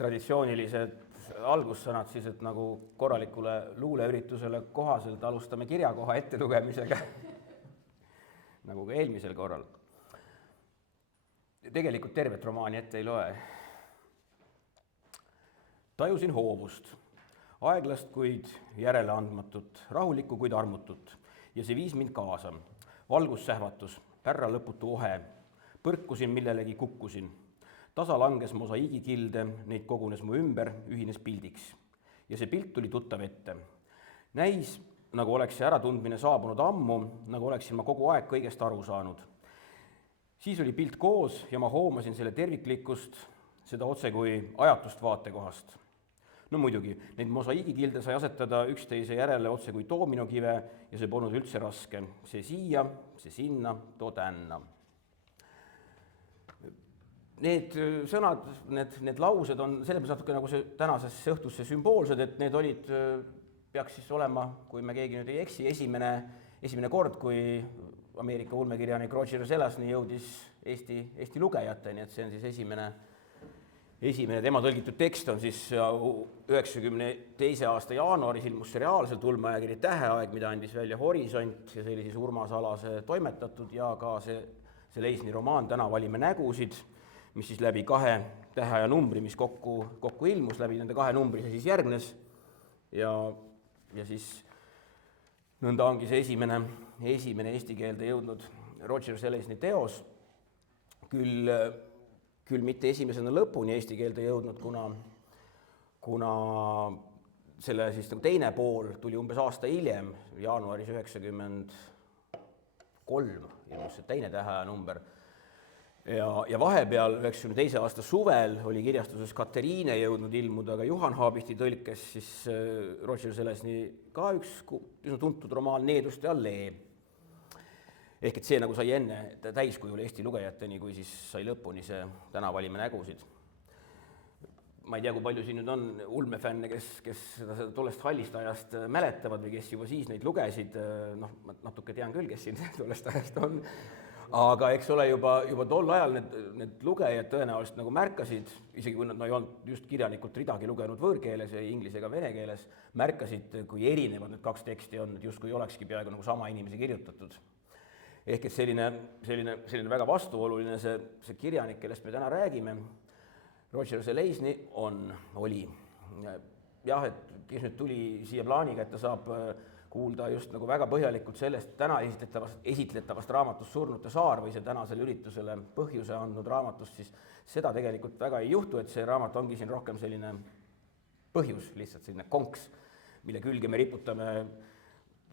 traditsioonilised algussõnad siis, et nagu korralikule luuleüritusele kohaselt alustame kirjakoha ettelugemisega, nagu ka eelmisel korral. Tegelikult tervet romaani ette ei loe. Tajusin hoovust, aeglast, kuid järeleandmatut, rahulikku, kuid armutut, ja see viis mind kaasa. Valgus sähvatus, pärra lõputu ohe, põrkusin millelegi, kukkusin. Tasa langes mosaiigikilde, neid kogunes mu ümber, ühines pildiks. Ja see pilt tuli tuttav ette. Näis, nagu oleks see äratundmine saabunud ammu, nagu oleksin ma kogu aeg kõigest aru saanud. Siis oli pilt koos ja ma hoomasin selle terviklikkust, seda otse kui ajatust vaatekohast. No muidugi, neid mosaiigikilde sai asetada üksteise järele otse kui doominokive ja see polnud üldse raske. See siia, see sinna, too tänna. Need sõnad, need laused on selles natuke nagu see tänasesse õhtusse sümboolsed, et need olid, peaks siis olema, kui me keegi nüüd ei eksi, esimene kord, kui Ameerika ulmekirjanik Roger Zelazny jõudis Eesti lugejateni, et see on siis esimene tema tõlgitud tekst on siis 92. aasta jaanuaris ilmus see reaalselt ulmeajakiri Täheaeg, mida andis välja Horisont ja see oli siis Urmas Alase toimetatud ja ka see Leisni romaan Täna valime nägusid, mis siis läbi 2 täheaja numbri, mis kokku ilmus, läbi nende 2 numbri see siis järgnes ja siis nõnda ongi see esimene eesti keelde jõudnud Roger Zelazny teos, küll mitte esimesena lõpuni eesti keelde jõudnud, kuna selle siis nagu teine pool tuli umbes aasta hiljem, jaanuaris 93 ilmus see teine täheaja number. Ja vahepeal 92. aasta suvel oli kirjastuses Kateriine jõudnud ilmuda, aga Juhan Haabihti tõlkes siis Roger Zelazny ka üks tuntud romaan Needuste allee. Ehk et see nagu sai enne täiskujul Eesti lugejateni, kui siis sai lõpuni see Täna valime nägusid. Ma ei tea, kui palju siin nüüd on ulmefänne, kes seda tollest hallist ajast mäletavad või kes juba siis neid lugesid, noh, ma natuke tean küll, kes siin tollest ajast on, aga eks ole juba tol ajal need lugejad tõenäoliselt nagu märkasid, isegi kui nad ei olnud just kirjanikult ridagi lugenud võõrkeeles ja inglise ega vene keeles, märkasid, kui erinevad need 2 teksti on, et justkui olekski peaaegu nagu sama inimese kirjutatud. Ehk et selline väga vastuoluline see kirjanik, kellest me täna räägime, Roger Zelazny oli. Jah, et kes nüüd tuli siia plaaniga, et ta saab kuulda just nagu väga põhjalikult sellest täna esitletavast raamatust Surnute saar või see tänasele üritusele põhjuse andnud raamatust, siis seda tegelikult väga ei juhtu, et see raamat ongi siin rohkem selline põhjus, lihtsalt selline konks, mille külge me riputame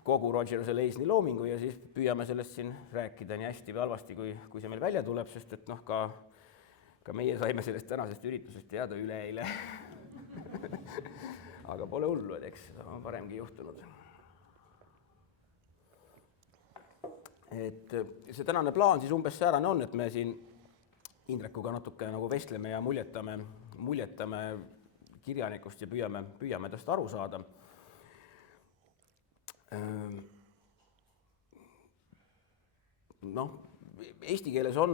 kogu Roger Zelazny loomingu ja siis püüame sellest siin rääkida nii hästi või halvasti, kui see meil välja tuleb, sest et noh, ka meie saime sellest tänasest üritusest teada üleeile. Aga pole hullu, et eks on paremgi juhtunud. Et see tänane plaan siis umbes säärane on, et me siin Indrekuga natuke nagu vestleme ja muljetame kirjanikust ja püüame tast aru saada. Noh, eesti keeles on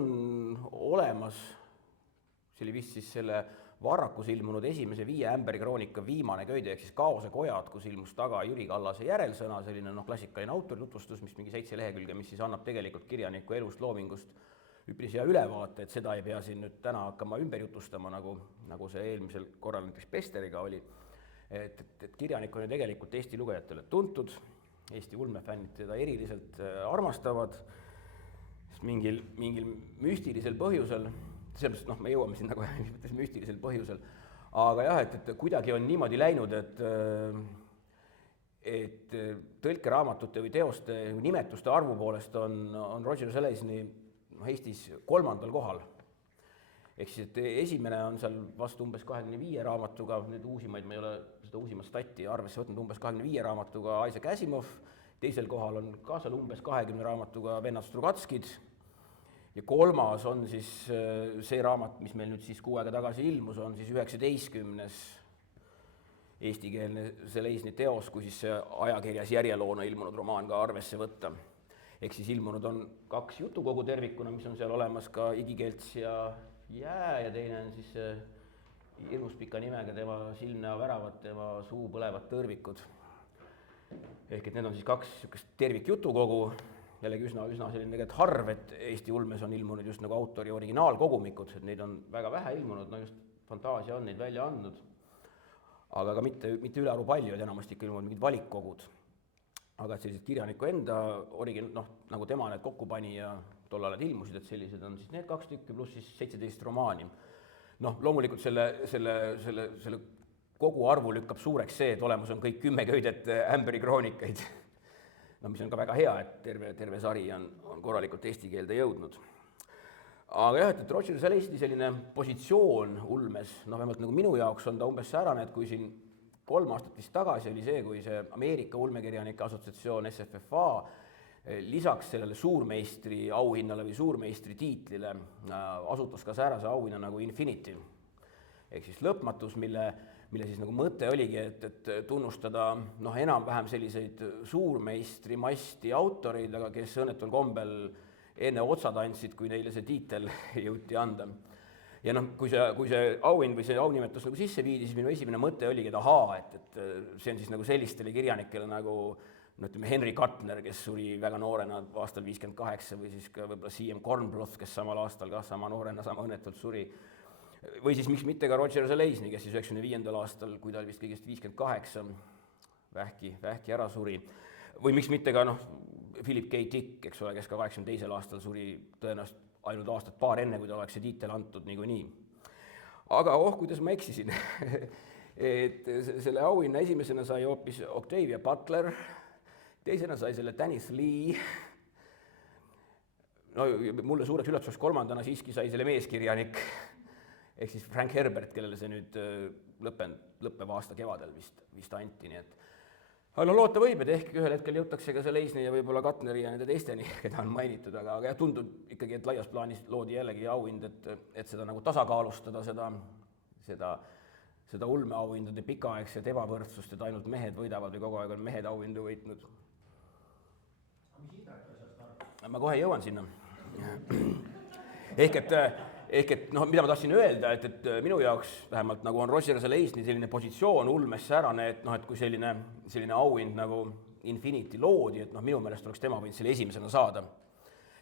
olemas, see oli vist siis selle Varrakus ilmunud esimese 5 ämberikroonika viimane köide, ehk siis Kaose kojad, kus ilmus taga Jüri Kallase järelsõna, selline klassikaline autoritutvustus, mis mingi 7 lehekülge, mis siis annab tegelikult kirjaniku elust loomingust üpris hea ülevaate, et seda ei pea siin nüüd täna hakkama ümber jutustama, nagu see eelmisel korral näiteks Pesteriga oli. Et kirjanik on ju tegelikult Eesti lugejatele tuntud, Eesti ulmefännid teda eriliselt armastavad, mingil müstilisel põhjusel, sellepärast me jõuame siin nagu müstilisel põhjusel, aga jah, et kuidagi on niimoodi läinud, et tõlkeraamatute või teoste nimetuste arvu poolest on Roger Zelazny Eestis 3. kohal. Ehk siis, et esimene on seal vastu umbes 25 raamatuga, nüüd uusimaid, ma ei ole seda uusimat stati arvesse võtnud, umbes 25 raamatuga Isaac Asimov, teisel kohal on ka seal umbes 20 raamatuga Vennad Strugatskid ja 3. on siis see raamat, mis meil nüüd siis 6 aega tagasi ilmus, on siis 19. eestikeelne Zelazny teos, kui siis see ajakirjas järjeloona ilmunud romaan ka arvesse võtta. Ehk siis ilmunud on 2 jutukogu tervikuna, mis on seal olemas ka Igikeelts ja Jää ja teine on siis hirmus pika nimega tema silmnäo väravad, tema suu põlevad tõrvikud. Ehk et need on siis kaks niisugust tervikjutukogu, jällegi üsna selline tegelikult harv, et Eesti ulmes on ilmunud just nagu autori originaalkogumikud, et neid on väga vähe ilmunud, no just Fantaasia on neid välja andnud, aga ka mitte ülearu palju, et enamasti ikka ilmunud mingid valikkogud. Aga et sellised kirjaniku enda nagu tema need kokku pani ja tollal ilmusid, et sellised on siis need 2 tükki pluss siis 17 romaani. Loomulikult selle kogu arvu lükkab suureks see, et olemas on kõik 10 köidet Ämberi kroonikaid, mis on ka väga hea, et terve sari on korralikult eesti keelde jõudnud. Aga jah, et Roger Saleisni selline positsioon ulmes, vähemalt nagu minu jaoks on ta umbes säärane, et kui siin 3 aastat vist tagasi oli see, kui see Ameerika ulmekirjanike assotsiatsioon SFFA lisaks sellele suurmeistri auhinnale või suurmeistri tiitlile asutas ka säärase auhinna nagu Infinity. Ehk siis lõpmatus, mille siis nagu mõte oligi, et tunnustada enam-vähem selliseid suurmeistri masti autoreid, aga kes õnnetul kombel enne otsad andsid, kui neile see tiitel jõuti anda. Ja kui see auhind või see aunimetus nagu sisse viidi, siis minu esimene mõte oligi, et et see on siis nagu sellistele kirjanikele nagu Henry Kuttner, kes suri väga noorena aastal 58 või siis ka võib-olla C.M. Kornbluth, kes samal aastal ka sama noorena sama õnnetult suri. Või siis miks mitte ka Roger Saleisni, kes siis 95. aastal, kui ta oli vist kõigest 58, vähki ära suri. Või miks mitte ka Philip K. Dick, eks ole, kes ka 82. aastal suri tõenäoliselt ainult aastat paar enne, kui ta oleks see tiitel antud niikuinii. Aga kuidas ma eksisin. Et selle auhinna esimesena sai hoopis Octavia Butler, teisena sai selle Dennis Lee. Mulle suureks üllatuseks 3. siiski sai selle meeskirjanik, ehk siis Frank Herbert, kellele see nüüd lõppev aasta kevadel vist anti, nii et loota võib, et ehk ühel hetkel jõutakse ka Saleisni ja võib-olla Kuttneri ja nende teisteni, keda on mainitud, aga jah, tundub ikkagi, et laias plaanis loodi jällegi auhind, et seda nagu tasakaalustada, seda ulmeauhindade pikaaegset ebavõrdsust, et ainult mehed võidavad või kogu aeg on mehed auhindu võitnud. Ma kohe jõuan sinna. Ehk et mida ma tahtsin öelda, et minu jaoks vähemalt nagu on Roger Saleisni selline positsioon ulmes säärane, et kui selline auhind nagu Infinity loodi, et minu meelest oleks tema võinud selle esimesena saada.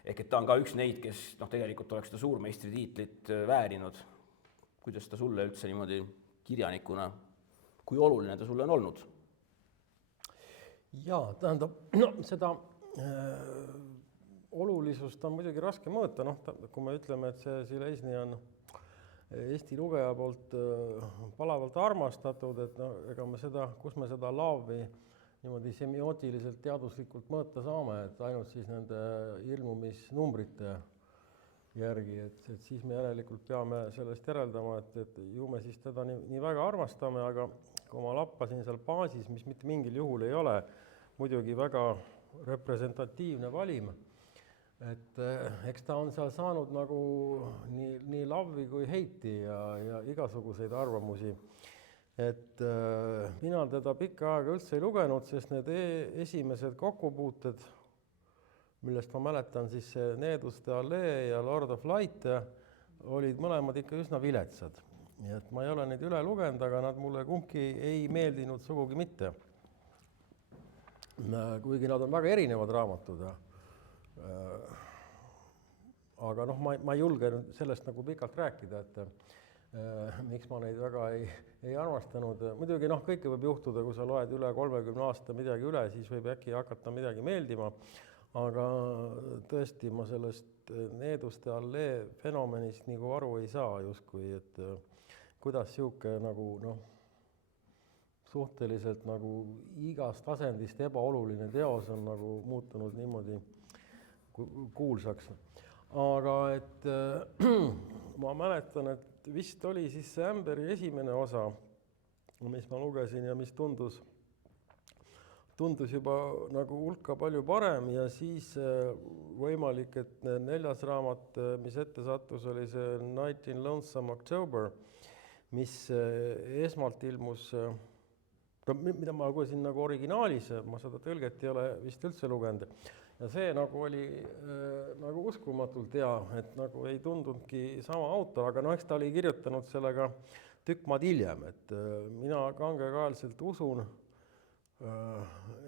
Ehk et ta on ka üks neid, kes tegelikult oleks seda suurmeistri tiitlit väärinud. Kuidas ta sulle üldse niimoodi kirjanikuna, kui oluline ta sulle on olnud? Jaa, tähendab, seda olulisust on muidugi raske mõõta, kui me ütleme, et see Saleisni on Eesti lugeja poolt palavalt armastatud, et ega me seda, kus me seda laavi niimoodi semiootiliselt teaduslikult mõõta saame, et ainult siis nende ilmumisnumbrite järgi, et siis me järelikult peame sellest järeldama, et ju me siis teda nii väga armastame, aga kui ma lappasin seal baasis, mis mitte mingil juhul ei ole muidugi väga representatiivne valim, et eks ta on seal saanud nagu nii lavvi kui heiti ja igasuguseid arvamusi. Et mina teda pikka aega üldse ei lugenud, sest need esimesed kokkupuuted, millest ma mäletan siis Needuste allee ja Lord of Light, olid mõlemad ikka üsna viletsad. Nii et ma ei ole neid üle lugenud, aga nad mulle kumbki ei meeldinud sugugi mitte. Kuigi nad on väga erinevad raamatud. Aga ma ei julge sellest nagu pikalt rääkida, et miks ma neid väga ei armastanud. Muidugi kõike võib juhtuda, kui sa loed üle 30 aasta midagi üle, siis võib äkki hakata midagi meeldima. Aga tõesti, ma sellest Needuste allee fenomenist nagu aru ei saa justkui, et kuidas siuke nagu suhteliselt nagu igast asendist ebaoluline teos on nagu muutunud niimoodi kuulsaks. Aga et ma mäletan, et vist oli siis see Ämberi esimene osa, mis ma lugesin ja mis tundus juba nagu hulka palju parem ja siis võimalik, et 4. raamat, mis ette sattus, oli see Night in Lonesome October, mis esmalt ilmus, mida ma lugesin nagu originaalis, ma seda tõlget ei ole vist üldse lugenud. Ja see nagu oli nagu uskumatult hea, et nagu ei tundunudki sama autor, aga eks ta oli kirjutanud sellega tükk maad hiljem, et mina kangekaelselt usun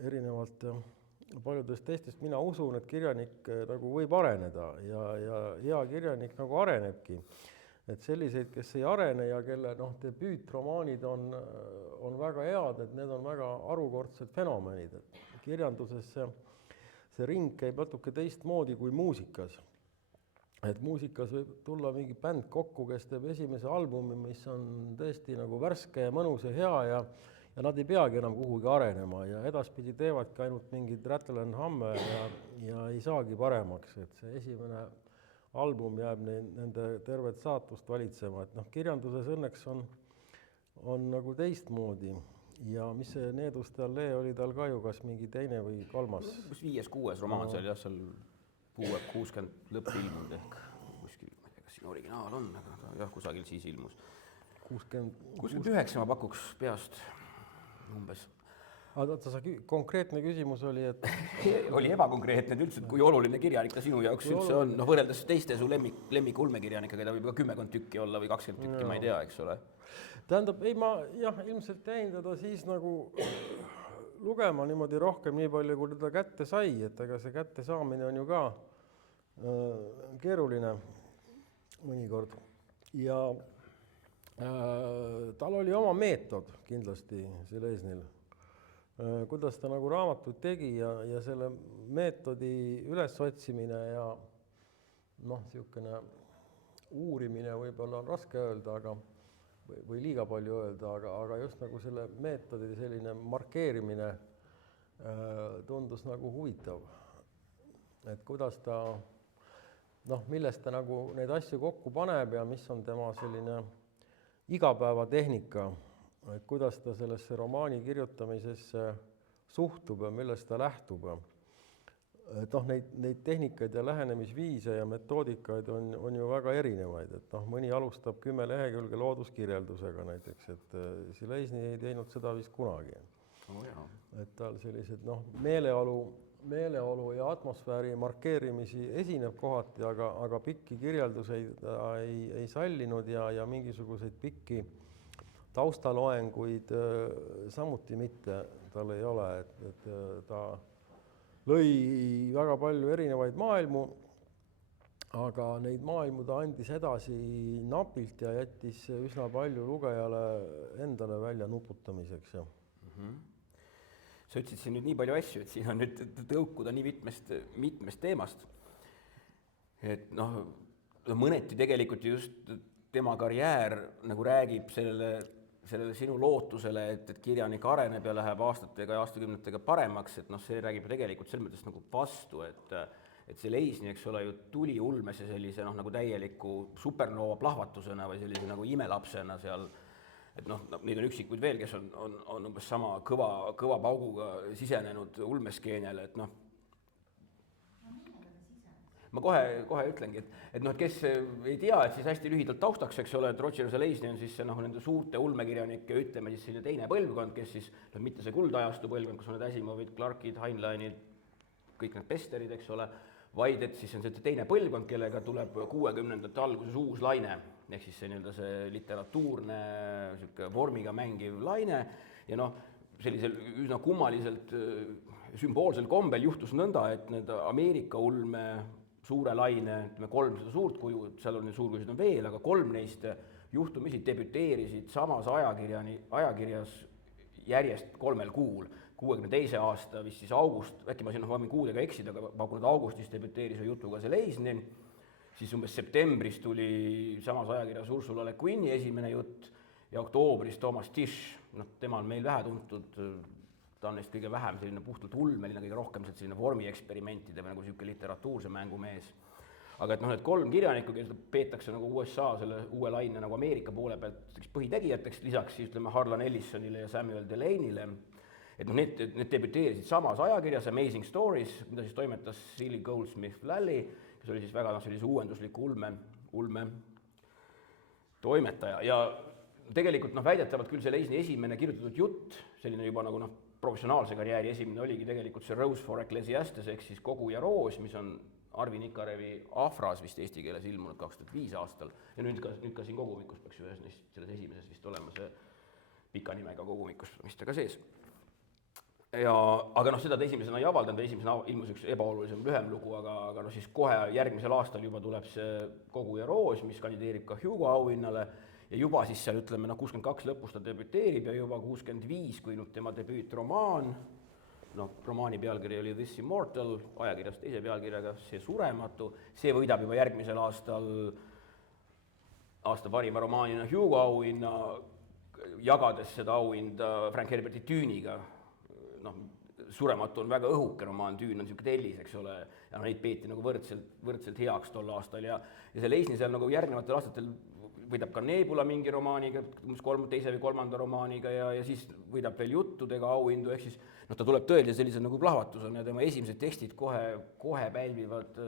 erinevalt paljudest teistest, mina usun, et kirjanik nagu võib areneda ja hea kirjanik nagu arenebki. Et selliseid, kes ei arene ja kelle debüütromaanid on väga head, et need on väga harukordsed fenomenid. Et kirjanduses see ring käib natuke teistmoodi kui muusikas. Et muusikas võib tulla mingi bänd kokku, kes teeb esimese albumi, mis on tõesti nagu värske ja mõnus ja hea ja nad ei peagi enam kuhugi arenema ja edaspidi teevadki ainult mingid Rattle and Hamme ja ei saagi paremaks, et see esimene album jääb nende tervet saatust valitsema, et kirjanduses õnneks on nagu teistmoodi ja mis see Needus Dalle oli tal ka ju kas mingi teine või kolmas? 5-6 romaan see oli jah, seal 60 lõpp ilmunud ehk kuskil, ma ei tea, kas siin originaal on, aga jah, kusagil siis ilmus. 69 ma pakuks peast umbes. Aga sa konkreetne küsimus oli, et oli ebakonkreetne üldse, kui oluline kirjanik ta sinu jaoks üldse on, võrreldes teiste su lemmik ulmekirjanikega, keda võib ka 10 tükki olla või 20 tükki, ma ei tea, eks ole. Tähendab, ei ma jah, ilmselt jäin teda siis nagu lugema niimoodi rohkem nii palju, kui teda kätte sai, et ega see kätte saamine on ju ka keeruline mõnikord. Ja tal oli oma meetod kindlasti Železnil. Kuidas ta nagu raamatuid tegi ja selle meetodi ülesotsimine ja niisugune uurimine võib-olla on raske öelda, aga või liiga palju öelda, aga just nagu selle meetodi selline markeerimine tundus nagu huvitav. Et kuidas ta, millest ta nagu neid asju kokku paneb ja mis on tema selline igapäevatehnika, et kuidas ta sellesse romaani kirjutamisesse suhtub ja millest ta lähtub. Et neid tehnikaid ja lähenemisviise ja metoodikaid on ju väga erinevaid, et mõni alustab 10 lehekülge looduskirjeldusega näiteks, et Železni ei teinud seda vist kunagi. Et tal sellised meeleolu ja atmosfääri markeerimisi esineb kohati, aga pikki kirjelduseid ta ei sallinud ja mingisuguseid pikki taustaloenguid samuti mitte tal ei ole, et ta lõi väga palju erinevaid maailmu, aga neid maailmu ta andis edasi napilt ja jättis üsna palju lugejale endale välja nuputamiseks. Sa ütlesid siin nüüd nii palju asju, et siin on nüüd tõukuda nii mitmest teemast. Et mõneti tegelikult just tema karjäär nagu räägib sellele sinu lootusele, et kirjanik areneb ja läheb aastatega ja aastakümnetega paremaks, et see räägib tegelikult selles mõttes nagu vastu, et Železni, eks ole, ju tuli ulmesse sellise nagu täieliku supernova plahvatusena või sellise nagu imelapsena seal, et neid on üksikuid veel, kes on umbes sama kõva pauguga sisenenud ulmeskeenele, et ma kohe ütlengi, et kes ei tea, et siis hästi lühidalt taustaks, eks ole, et Roger Železni on siis nende suurte ulmekirjanike, ütleme siis selline teine põlvkond, kes siis, mitte see kuldajastu põlvkond, kus on need Asimovid, Clarkid, Heinleinid, kõik need Pesterid, eks ole, vaid et siis on see teine põlvkond, kellega tuleb 60ndate alguses uus laine, ehk siis see literatuurne vormiga mängiv laine ja sellisel üsna kummaliselt sümboolsel kombel juhtus nõnda, et need Ameerika ulme suure laine, 300 suurt kuju, seal on suurkujusid on veel, aga 3 neist juhtumisi debüteerisid samas ajakirjas järjest 3 kuul. 62 aasta, vist siis august, äkki ma siin võin kuudega eksida, aga pakun, et augustis debüteeris jutuga Železni, siis umbes septembris tuli samas ajakirjas Ursula Le Guini esimene jutt ja oktoobris Thomas Tisch, tema on meil vähe tuntud, ta on neist kõige vähem selline puhtalt ulmeline, kõige rohkem selline vormieksperimentide või nagu selline literatuurse mängumees. Aga et need 3 kirjanikku, kes peetakse nagu USA selle uue laine nagu Ameerika poole pealt põhitegijateks, lisaks siis ütleme Harlan Ellisonile ja Samuel Delaney'le, et need debüteerisid samas ajakirjas Amazing Stories, mida siis toimetas Sealy Goldsmith Lally, kes oli siis väga sellise uuendusliku ulme toimetaja ja tegelikult väidetavalt küll Železni esimene kirjutatud jutt, selline juba nagu professionaalse karjääri esimene oligi tegelikult see Rose for Ecclesiastes ehk siis Kogu ja roos, mis on Arvi Nikarevi Afras vist eesti keeles ilmunud 2005 aastal ja nüüd ka siin kogumikus peaks ju ühes neist selles esimeses vist olema see pika nimega kogumikus, mis ta ka sees. Aga seda ta esimesena ei avaldanud, esimesena ilmus üks ebaolulisem lühem lugu, aga siis kohe järgmisel aastal juba tuleb see Kogu ja roos, mis kandideerib ka Hugo auhinnale ja juba siis seal 62 lõpus ta debüteerib ja juba 65, kui tema debüütromaan, romaani pealkiri oli This Immortal, ajakirjas teise pealkirjaga See surematu, see võidab juba järgmisel aastal aasta parima romaanina Hugo auhinna, jagades seda auhinda Frank Herberti Düüniga. Surematu on väga õhuke romaan, Düün on niisugune tellis, eks ole, ja neid peeti nagu võrdselt heaks tol aastal ja see Leisni seal nagu järgnevatel aastatel võidab ka Nebula mingi romaaniga, teise või kolmanda romaaniga ja siis võidab veel juttudega auhindu, ehk siis ta tuleb tõeliselt sellise nagu plahvatusena ja tema esimesed tekstid kohe pälvivad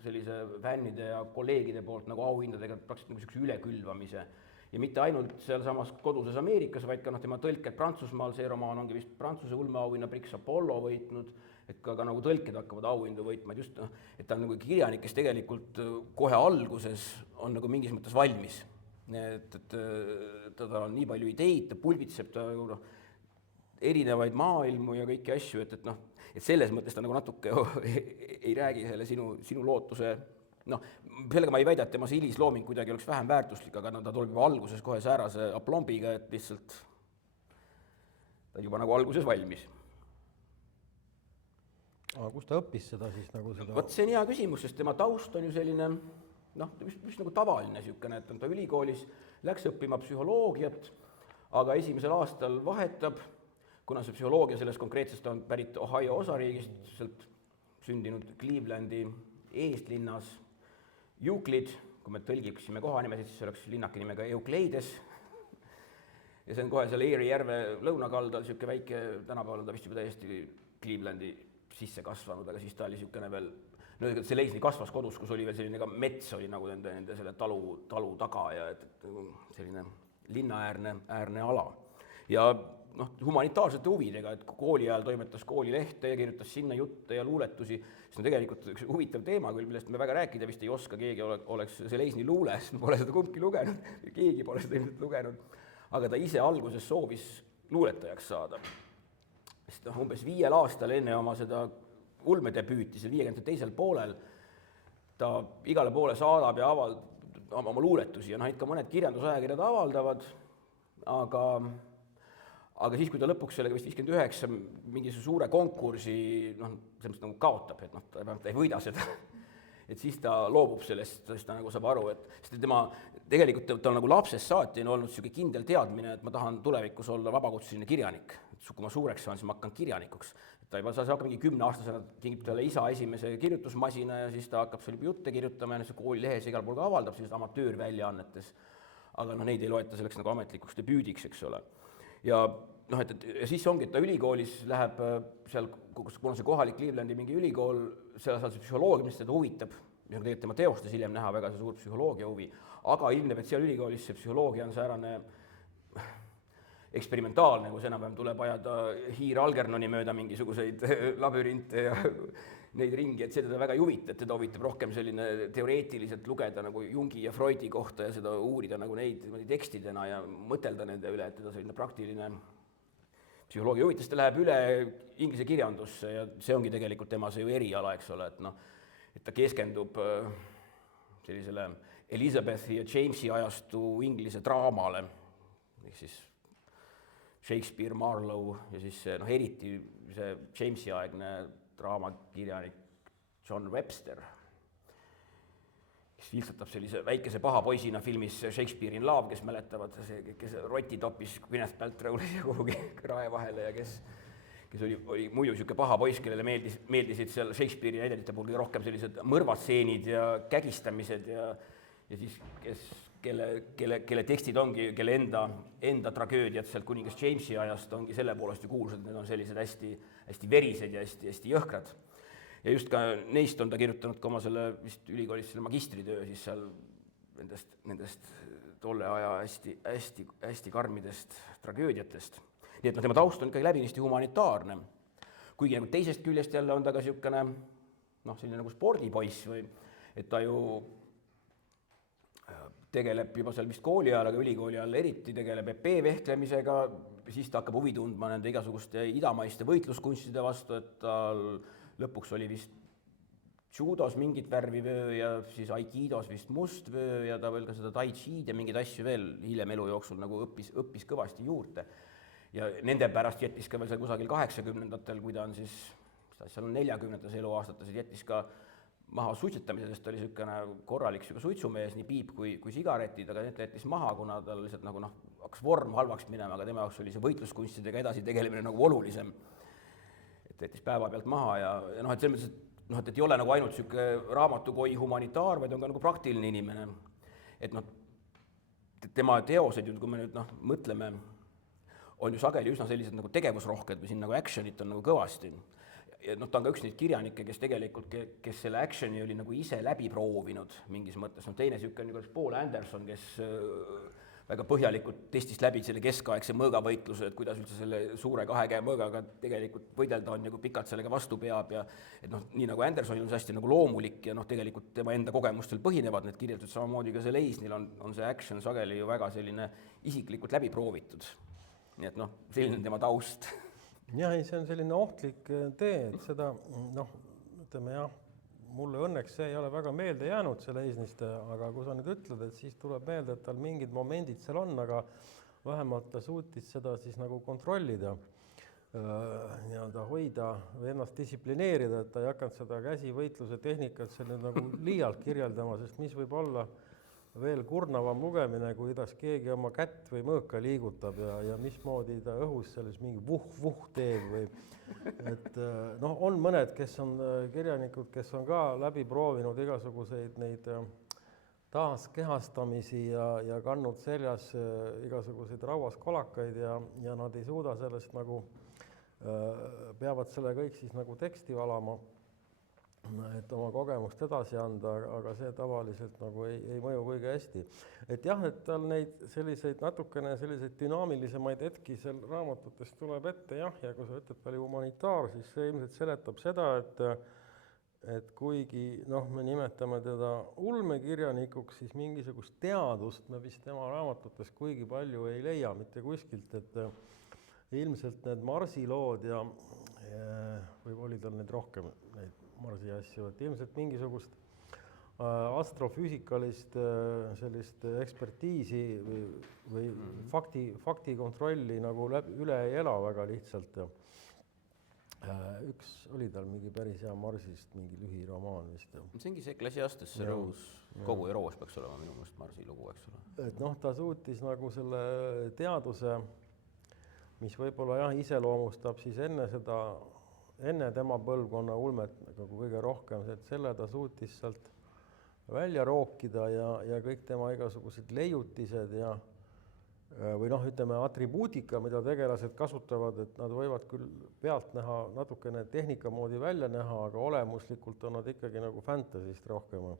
sellise fännide ja kolleegide poolt nagu auhindadega praktiliselt nagu niisuguse ülekülvamise. Ja mitte ainult sealsamas koduses Ameerikas, vaid ka tema tõlked Prantsusmaal, see romaan ongi vist Prantsuse ulmeauhinna Prix Apollo võitnud, et ka nagu tõlked hakkavad auhindu võitma, et just et ta on nagu kirjanik, kes tegelikult kohe alguses on nagu mingis mõttes valmis. Et tal on nii palju ideid, ta pulbitseb ta erinevaid maailmu ja kõiki asju, et selles mõttes ta nagu natuke ei räägi selle sinu lootuse. Sellega ma ei väida, et tema see hilislooming kuidagi oleks vähem väärtuslik, aga ta tuleb juba alguses kohe säärase aplombiga, et lihtsalt ta on juba nagu alguses valmis. Aga kus ta õppis seda siis nagu seda? Vot see on hea küsimus, sest tema taust on ju selline, just nagu tavaline niisugune, et ta ülikoolis läks õppima psühholoogiat, aga esimesel aastal vahetab, kuna see psühholoogia selles konkreetses ta on pärit Ohio osariigist, sealt sündinud Clevelandi eestlinnas, Euclid, kui me tõlgiksime kohanimesid, siis oleks linnake nimega Euclides ja see on kohe seal Erie järve lõunakaldal, niisugune väike, tänapäeval on ta vist juba täiesti Clevelandi sisse kasvanud, aga siis ta oli niisugune veel, see Leisni kasvas kodus, kus oli veel selline ka mets oli nagu nende selle talu taga ja selline linnaäärne ala ja humanitaarsete huvidega, et kooli ajal toimetas koolilehte ja kirjutas sinna jutte ja luuletusi, see on tegelikult üks huvitav teema küll, millest me väga rääkida vist ei oska, keegi oleks see Leisni luule, sest me pole seda kumbki lugenud, keegi pole seda ilmselt lugenud, aga ta ise alguses soovis luuletajaks saada. Sest umbes 5 aastal enne oma seda ulmedebüüti, see 52. poolel, ta igale poole saadab ja avaldab oma luuletusi ja ikka mõned kirjandusajakirjad avaldavad, aga siis, kui ta lõpuks sellega vist 59 mingisuguse suure konkursi sellest nagu kaotab, et ta ei võida seda, et siis ta loobub sellest, sest ta nagu saab aru, et tema tegelikult ta nagu lapsest saati on olnud niisugune kindel teadmine, et ma tahan tulevikus olla vabakutseline kirjanik, et kui ma suureks saan, siis ma hakkan kirjanikuks. Ta hakkab mingi 10-aastasena kingib talle isa esimese kirjutusmasina ja siis ta hakkab seal jutte kirjutama ja koolilehes igal pool ka avaldab sellised amatöörväljaannetes, aga neid ei loeta selleks nagu ametlikuks debüüdiks, eks ole. Ja siis ongi, et ta ülikoolis läheb seal, kuna see kohalik Clevelandi mingi ülikool, seal see psühholoogia, mis teda huvitab, mis on tegelikult tema teostes hiljem näha väga see suur psühholoogia huvi, aga ilmneb, et seal ülikoolis see psühholoogia on säärane eksperimentaalne, kus enam-vähem tuleb ajada Hiir Algernoni mööda mingisuguseid labürinte ja neid ringi, et see teda väga ei huvita, et teda huvitab rohkem selline teoreetiliselt lugeda nagu Jungi ja Freudi kohta ja seda uurida nagu neid tekstidena ja mõtelda nende üle, et teda selline praktiline psühholoogia huvitas, ta läheb üle inglise kirjandusse ja see ongi tegelikult tema see ju eriala, eks ole, et ta keskendub sellisele Elizabethi ja Jamesi ajastu inglise draamale, ehk siis Shakespeare, Marlowe ja siis eriti see Jamesi aegne draamakirjanik John Webster, kes viltsatab sellise väikese paha poisina filmis Shakespeare in Love, kes mäletavad, kes roti toppis Gwyneth Paltrow'le kuhugi krae vahele ja kes oli muidu niisugune paha poiss, kellele meeldisid seal Shakespeare'i näidendite puhul rohkem sellised mõrvatseenid ja kägistamised ja siis kelle tekstid ongi, kelle enda tragöödiad sealt kuningas Jamesi ajast ongi selle poolest ju kuulsad, need on sellised hästi verised ja hästi jõhkrad. Ja just ka neist on ta kirjutanud ka oma selle vist ülikoolis selle magistritöö siis seal nendest tolle aja hästi karmidest tragöödiatest. Nii et tema taust on ikka läbinisti humanitaarne. Kuigi teisest küljest jälle on ta ka niisugune noh, selline nagu spordipoiss või et ta ju tegeleb juba seal vist kooli ajal, aga ülikooli ajal eriti tegeleb epee vehklemisega, siis ta hakkab huvi tundma nende igasuguste idamaiste võitluskunstide vastu, et tal lõpuks oli vist judos mingit värvi vöö ja siis aikidos vist must vöö ja ta veel ka seda tai chi'd ja mingeid asju veel hiljem elu jooksul nagu õppis kõvasti juurde. Ja nende pärast jättis ka veel seal kusagil 80-ndatel, kui ta on siis, mis ta seal on 40-ndates eluaastates, jättis ka maha suitsetamise, sest ta oli niisugune korralik suitsumees, nii piip kui sigaretid, aga need jättis maha, kuna tal lihtsalt nagu noh, hakkas vorm halvaks minema, aga tema jaoks oli see võitluskunstidega edasi tegelemine nagu olulisem. Et jättis päeva pealt maha ja noh, et selles mõttes, et ei ole nagu ainult niisugune raamatukoi humanitaar, vaid on ka nagu praktiline inimene. Et noh, tema teosed, kui me nüüd noh, mõtleme, on ju sageli üsna sellised nagu tegevusrohked või siin nagu actionit on nagu kõvasti. Ja noh, ta on ka üks neid kirjanikke, kes tegelikult, kes selle actioni oli nagu ise läbi proovinud mingis mõttes. No teine niisugune nagu Paul Anderson, kes väga põhjalikult testis läbi selle keskaegse mõõgavõitluse, et kuidas üldse selle suure 2 käe mõõgaga tegelikult võidelda on ja kui pikalt sellega vastu peab ja et noh, nii nagu Andersonil on see hästi nagu loomulik ja noh, tegelikult tema enda kogemustel põhinevad need kirjeldused, samamoodi ka selle Eisnil on see action sageli ju väga selline isiklikult läbi proovitud. Nii et noh, selline tema taust. Jah, ei, see on selline ohtlik tee, et seda noh, ütleme jah, mulle õnneks see ei ole väga meelde jäänud selle Eisnist, aga kui sa nüüd ütled, et siis tuleb meelde, et tal mingid momendid seal on, aga vähemalt ta suutis seda siis nagu kontrollida, nii-öelda hoida või ennast distsiplineerida, et ta ei hakanud seda käsivõitluse tehnikat seal nüüd nagu liialt kirjeldama, sest mis võib olla veel kurnavam lugemine, kuidas keegi oma kätt või mõõka liigutab ja mismoodi ta õhus selles mingi vuh teeb või et noh, on mõned, kes on kirjanikud, kes on ka läbi proovinud igasuguseid neid taaskehastamisi ja kannud seljas igasuguseid rauaskolakaid ja nad ei suuda sellest nagu, peavad selle kõik siis nagu teksti valama, et oma kogemust edasi anda, aga see tavaliselt nagu ei mõju kõige hästi. Et jah, et tal neid selliseid natukene selliseid dünaamilisemaid hetki seal raamatutes tuleb ette jah, ja kui sa ütled palju humanitaar, siis see ilmselt seletab seda, et kuigi noh, me nimetame teda ulmekirjanikuks, siis mingisugust teadust me vist tema raamatutes kuigi palju ei leia mitte kuskilt, et ilmselt need marsilood ja või oli tal neid rohkem, neid marsi asju, et ilmselt mingisugust astrofüüsikalist sellist ekspertiisi või fakti kontrolli nagu üle ei ela väga lihtsalt. Üks oli tal mingi päris hea Marsist mingi lühiromaan vist. See ongi see Ecclesiastes, see Rõus, kogu Eroos peaks olema minu mõelest Marsi lugu, eks ole. Et noh, ta suutis nagu selle teaduse, mis võib-olla jah, iseloomustab siis enne tema põlvkonna ulmet nagu kõige rohkem, et selle ta suutis sealt välja rookida ja kõik tema igasugused leiutised ja või noh, ütleme atribuutika, mida tegelased kasutavad, et nad võivad küll pealt näha natukene tehnika moodi välja näha, aga olemuslikult on nad ikkagi nagu fantasy'st rohkem.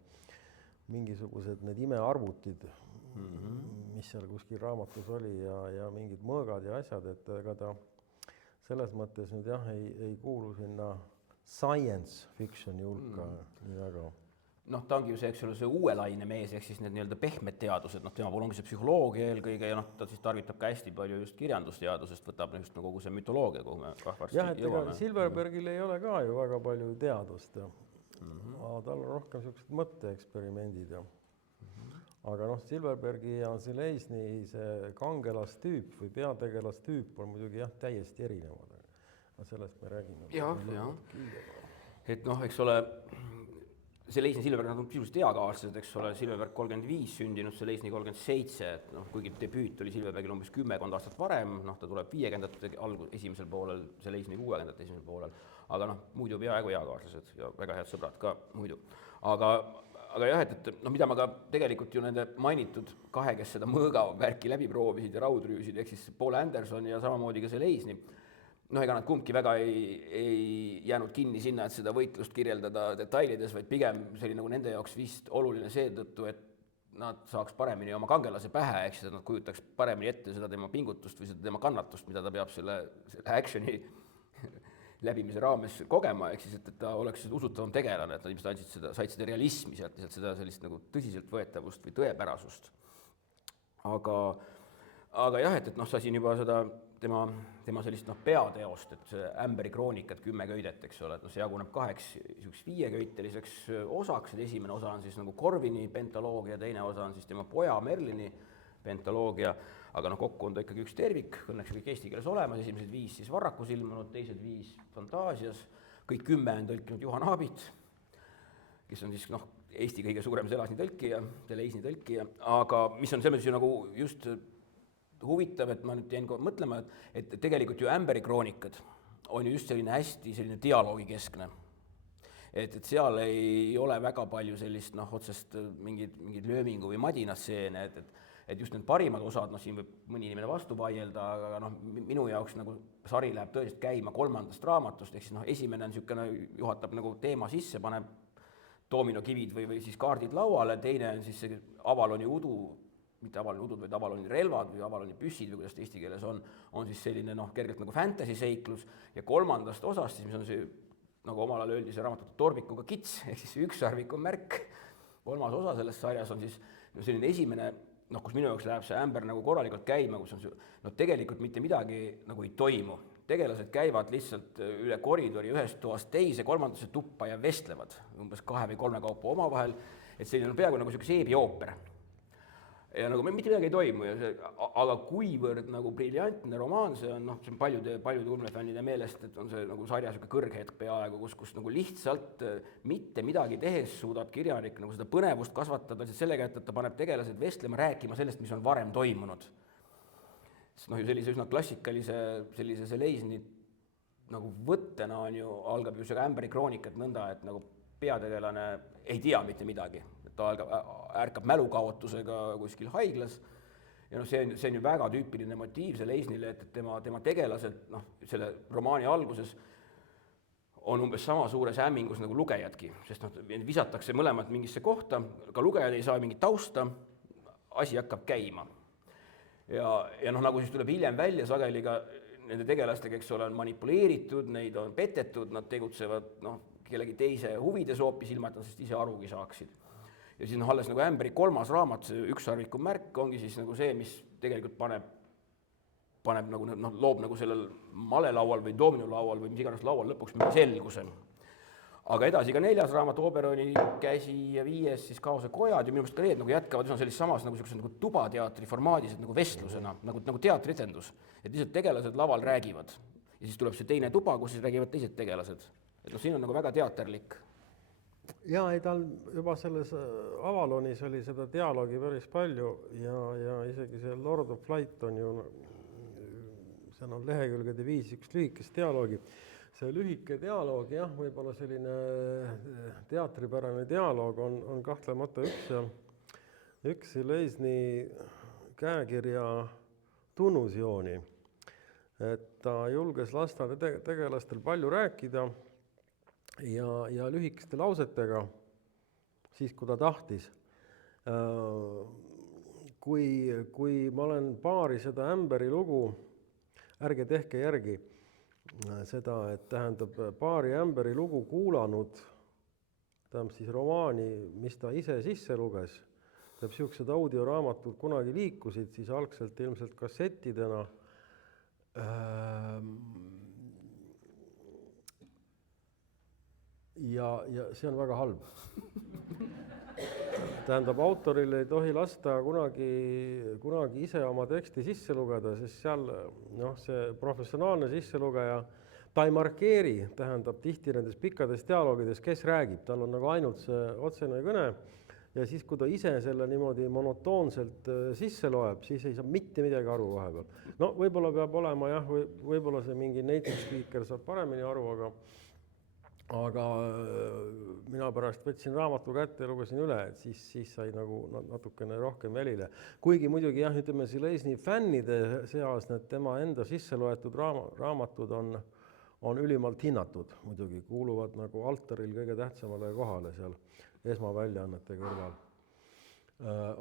Mingisugused need imearvutid, mis seal kuskil raamatus oli ja mingid mõõgad ja asjad, et ega ta selles mõttes nüüd jah, ei kuulu sinna science fictioni hulka nii väga. Noh, ta ongi ju see, eks ole, see uue laine mees, ehk siis need nii-öelda pehmed teadused, noh, tema pool ongi see psühholoogia eelkõige ja noh, ta siis tarvitab ka hästi palju just kirjandusteadusest, võtab just kogu see mütoloogia, kuhu me varsti jah, et ega Silverbergil ei ole ka ju väga palju teadust ja tal on rohkem sellised mõtteeksperimendid ja aga noh, Silverbergi ja Eisni see kangelastüüp või peategelastüüp on muidugi jah, täiesti erinevad. Sellest me räägime. Jah. Et noh, eks ole, see Eisni Silverberg on sisuliselt eakaaslased, eks ole, Silverberg 35 sündinud, see Eisni 37, et noh, kuigi debüüt oli Silverbergil umbes 10 aastat varem, noh, ta tuleb 50ndate esimesel poolel, see Eisni 60ndate esimesel poolel, aga noh, muidu peaaegu eakaaslased ja väga head sõbrad ka muidu. Aga jah, et noh, mida ma ka tegelikult ju nende mainitud kahe, kes seda mõõgavärki läbi proovisid ja raudrüüsid, ehk siis Paul Anderson ja samamoodi ka see Eisni, noh, ega nad kumbki väga ei jäänud kinni sinna, et seda võitlust kirjeldada detailides, vaid pigem see oli nagu nende jaoks vist oluline seetõttu, et nad saaks paremini oma kangelase pähe, ehk siis nad kujutaks paremini ette seda tema pingutust või seda tema kannatust, mida ta peab selle actioni läbimise raames kogema, ehk siis, et ta oleks usutavam tegelane, et nad ilmselt said seda realismi sealt, seda sellist nagu tõsiseltvõetavust või tõepärasust. Aga jah, et sa siin juba seda tema sellist peateost, et see Ämberi kroonikad 10 köidet, eks ole, et see jaguneb 2 5-köiteliseks osaks, et esimene osa on siis nagu Corwini pentaloogia, teine osa on siis tema poja Merlini pentaloogia, aga kokku on ta ikkagi üks tervik, õnneks kõik eesti keeles olemas, esimesed 5 siis Varrakus ilmunud, teised 5 Fantaasias, kõik 10 on tõlkinud Juhan Haabit, kes on siis Eesti kõige suurem Seleisni tõlkija, aga mis on selles mõttes ju nagu just huvitav, et ma nüüd jäin mõtlema, et tegelikult ju Ämberi kroonikad on ju just selline dialoogikeskne. Et seal ei ole väga palju sellist otsest mingid löömingu või madinastseene, et just need parimad osad, siin võib mõni inimene vastu vaielda, aga minu jaoks nagu sari läheb tõeliselt käima 3. raamatust, ehk siis esimene on niisugune, juhatab nagu teema sisse, paneb doominokivid või siis kaardid lauale, teine on siis see Avaloni udu, mitte Avaloni udud, vaid Avaloni relvad või Avaloni püssid või kuidas ta eesti keeles on siis selline kergelt nagu fantasy seiklus ja 3. osast siis, mis on see, nagu omal ajal öeldi, see raamatute torbikuga kits, ehk siis ükssarviku märk, 3. osa selles sarjas on siis selline esimene, kus minu jaoks läheb see Ämber nagu korralikult käima, kus on see, tegelikult mitte midagi nagu ei toimu. Tegelased käivad lihtsalt üle koridori ühest toast teise, 3. tuppa ja vestlevad umbes 2 või 3 kaupa omavahel, et selline on peaaegu nagu selline eebiooper. Ja nagu mitte midagi ei toimu, aga kuivõrd nagu briljantne romaan see on, see on paljude ulmefännide meelest, et on see nagu sarja kõrghetk peaaegu, kus nagu lihtsalt mitte midagi tehes suudab kirjanik nagu seda põnevust kasvatada sellega, et ta paneb tegelased vestlema, rääkima sellest, mis on varem toimunud. Sest ju sellise üsna klassikalise sellise Seleisni nagu võttena on ju, algab ju see Ämberi kroonikat nõnda, et nagu peategelane ei tea mitte midagi. Ta ärkab mälukaotusega kuskil haiglas ja see on ju väga tüüpiline motiiv Seleisnile, et tema tegelased selle romaani alguses on umbes sama suures hämmingus nagu lugejadki, sest visatakse mõlemad mingisse kohta, ka lugejad ei saa mingit tausta, asi hakkab käima. Ja nagu siis tuleb hiljem välja, sageli ka nende tegelastega, eks ole, on manipuleeritud, neid on petetud, nad tegutsevad kellegi teise huvides hoopis, ilma et nad ise arugi saaksid. Ja siis alles nagu Ämberi 3. raamat, see ükssarviku märk, ongi siis nagu see, mis tegelikult paneb nagu, loob nagu sellel malelaual või dominolaual või mis iganes laual lõpuks mingi selguse. Aga edasi ka 4. raamat, Oberoni käsi ja 5. siis Kaose kojad ja minu meelest ka need nagu jätkavad üsna sellises samas nagu tubateatri formaadis, et nagu vestlusena, nagu teatritendus. Et lihtsalt tegelased laval räägivad. Ja siis tuleb see teine tuba, kus siis räägivad teised tegelased. Et siin on nagu väga teaterlik. Jaa, ei tal juba selles Avalonis oli seda dialoogi päris palju ja isegi see Lord of Light on ju, seal on lehekülgede 5 üks lühikest dialoogi. See lühike dialoog, jah, võib-olla selline teatripärane dialoog on kahtlemata üks Seleisni käekirja tunnusjooni, et ta julges lasta tegelastel palju rääkida ja lühikeste lausetega, siis kui ta tahtis. Kui ma olen paari seda Ämberi lugu, ärge tehke järgi seda, et tähendab paari Ämberi lugu kuulanud, tähendab siis romaani, mis ta ise sisse luges, tähendab siuksed audioraamatud kunagi liikusid, siis algselt ilmselt kassettidena, ja see on väga halb. Tähendab, autoril ei tohi lasta kunagi ise oma teksti sisse lugeda, sest seal see professionaalne sisselugeja, ta ei markeeri, tähendab tihti nendes pikkades dialoogides, kes räägib, tal on nagu ainult see otsene kõne ja siis, kui ta ise selle niimoodi monotoonselt sisse loeb, siis ei saa mitte midagi aru vahepeal. No võib-olla peab olema jah, võib-olla see mingi native speaker saab paremini aru, aga mina pärast võtsin raamatu kätte ja lugesin üle, et siis sai nagu natukene rohkem välile. Kuigi muidugi jah, ütleme Seleisni fännide seas need tema enda sisse loetud raamatud on ülimalt hinnatud, muidugi kuuluvad nagu altaril kõige tähtsamale kohale seal esmaväljaannete kõrval.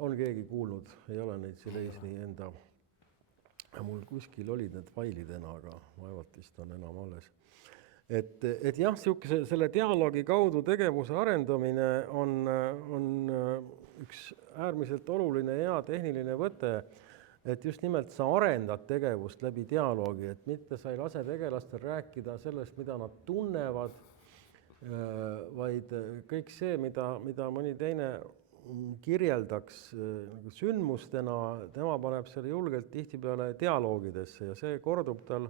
On keegi kuulnud, ei ole neid Seleisni enda, mul kuskil olid need failidena, aga vaevalt vist on enam alles. et jah, selle dialoogi kaudu tegevuse arendamine on üks äärmiselt oluline hea tehniline võte, et just nimelt sa arendad tegevust läbi dialoogi, et mitte sa ei lase tegelastel rääkida sellest, mida nad tunnevad, vaid kõik see, mida mõni teine kirjeldaks sündmustena, tema paneb selle julgelt tihtipeale dialoogidesse ja see kordub tal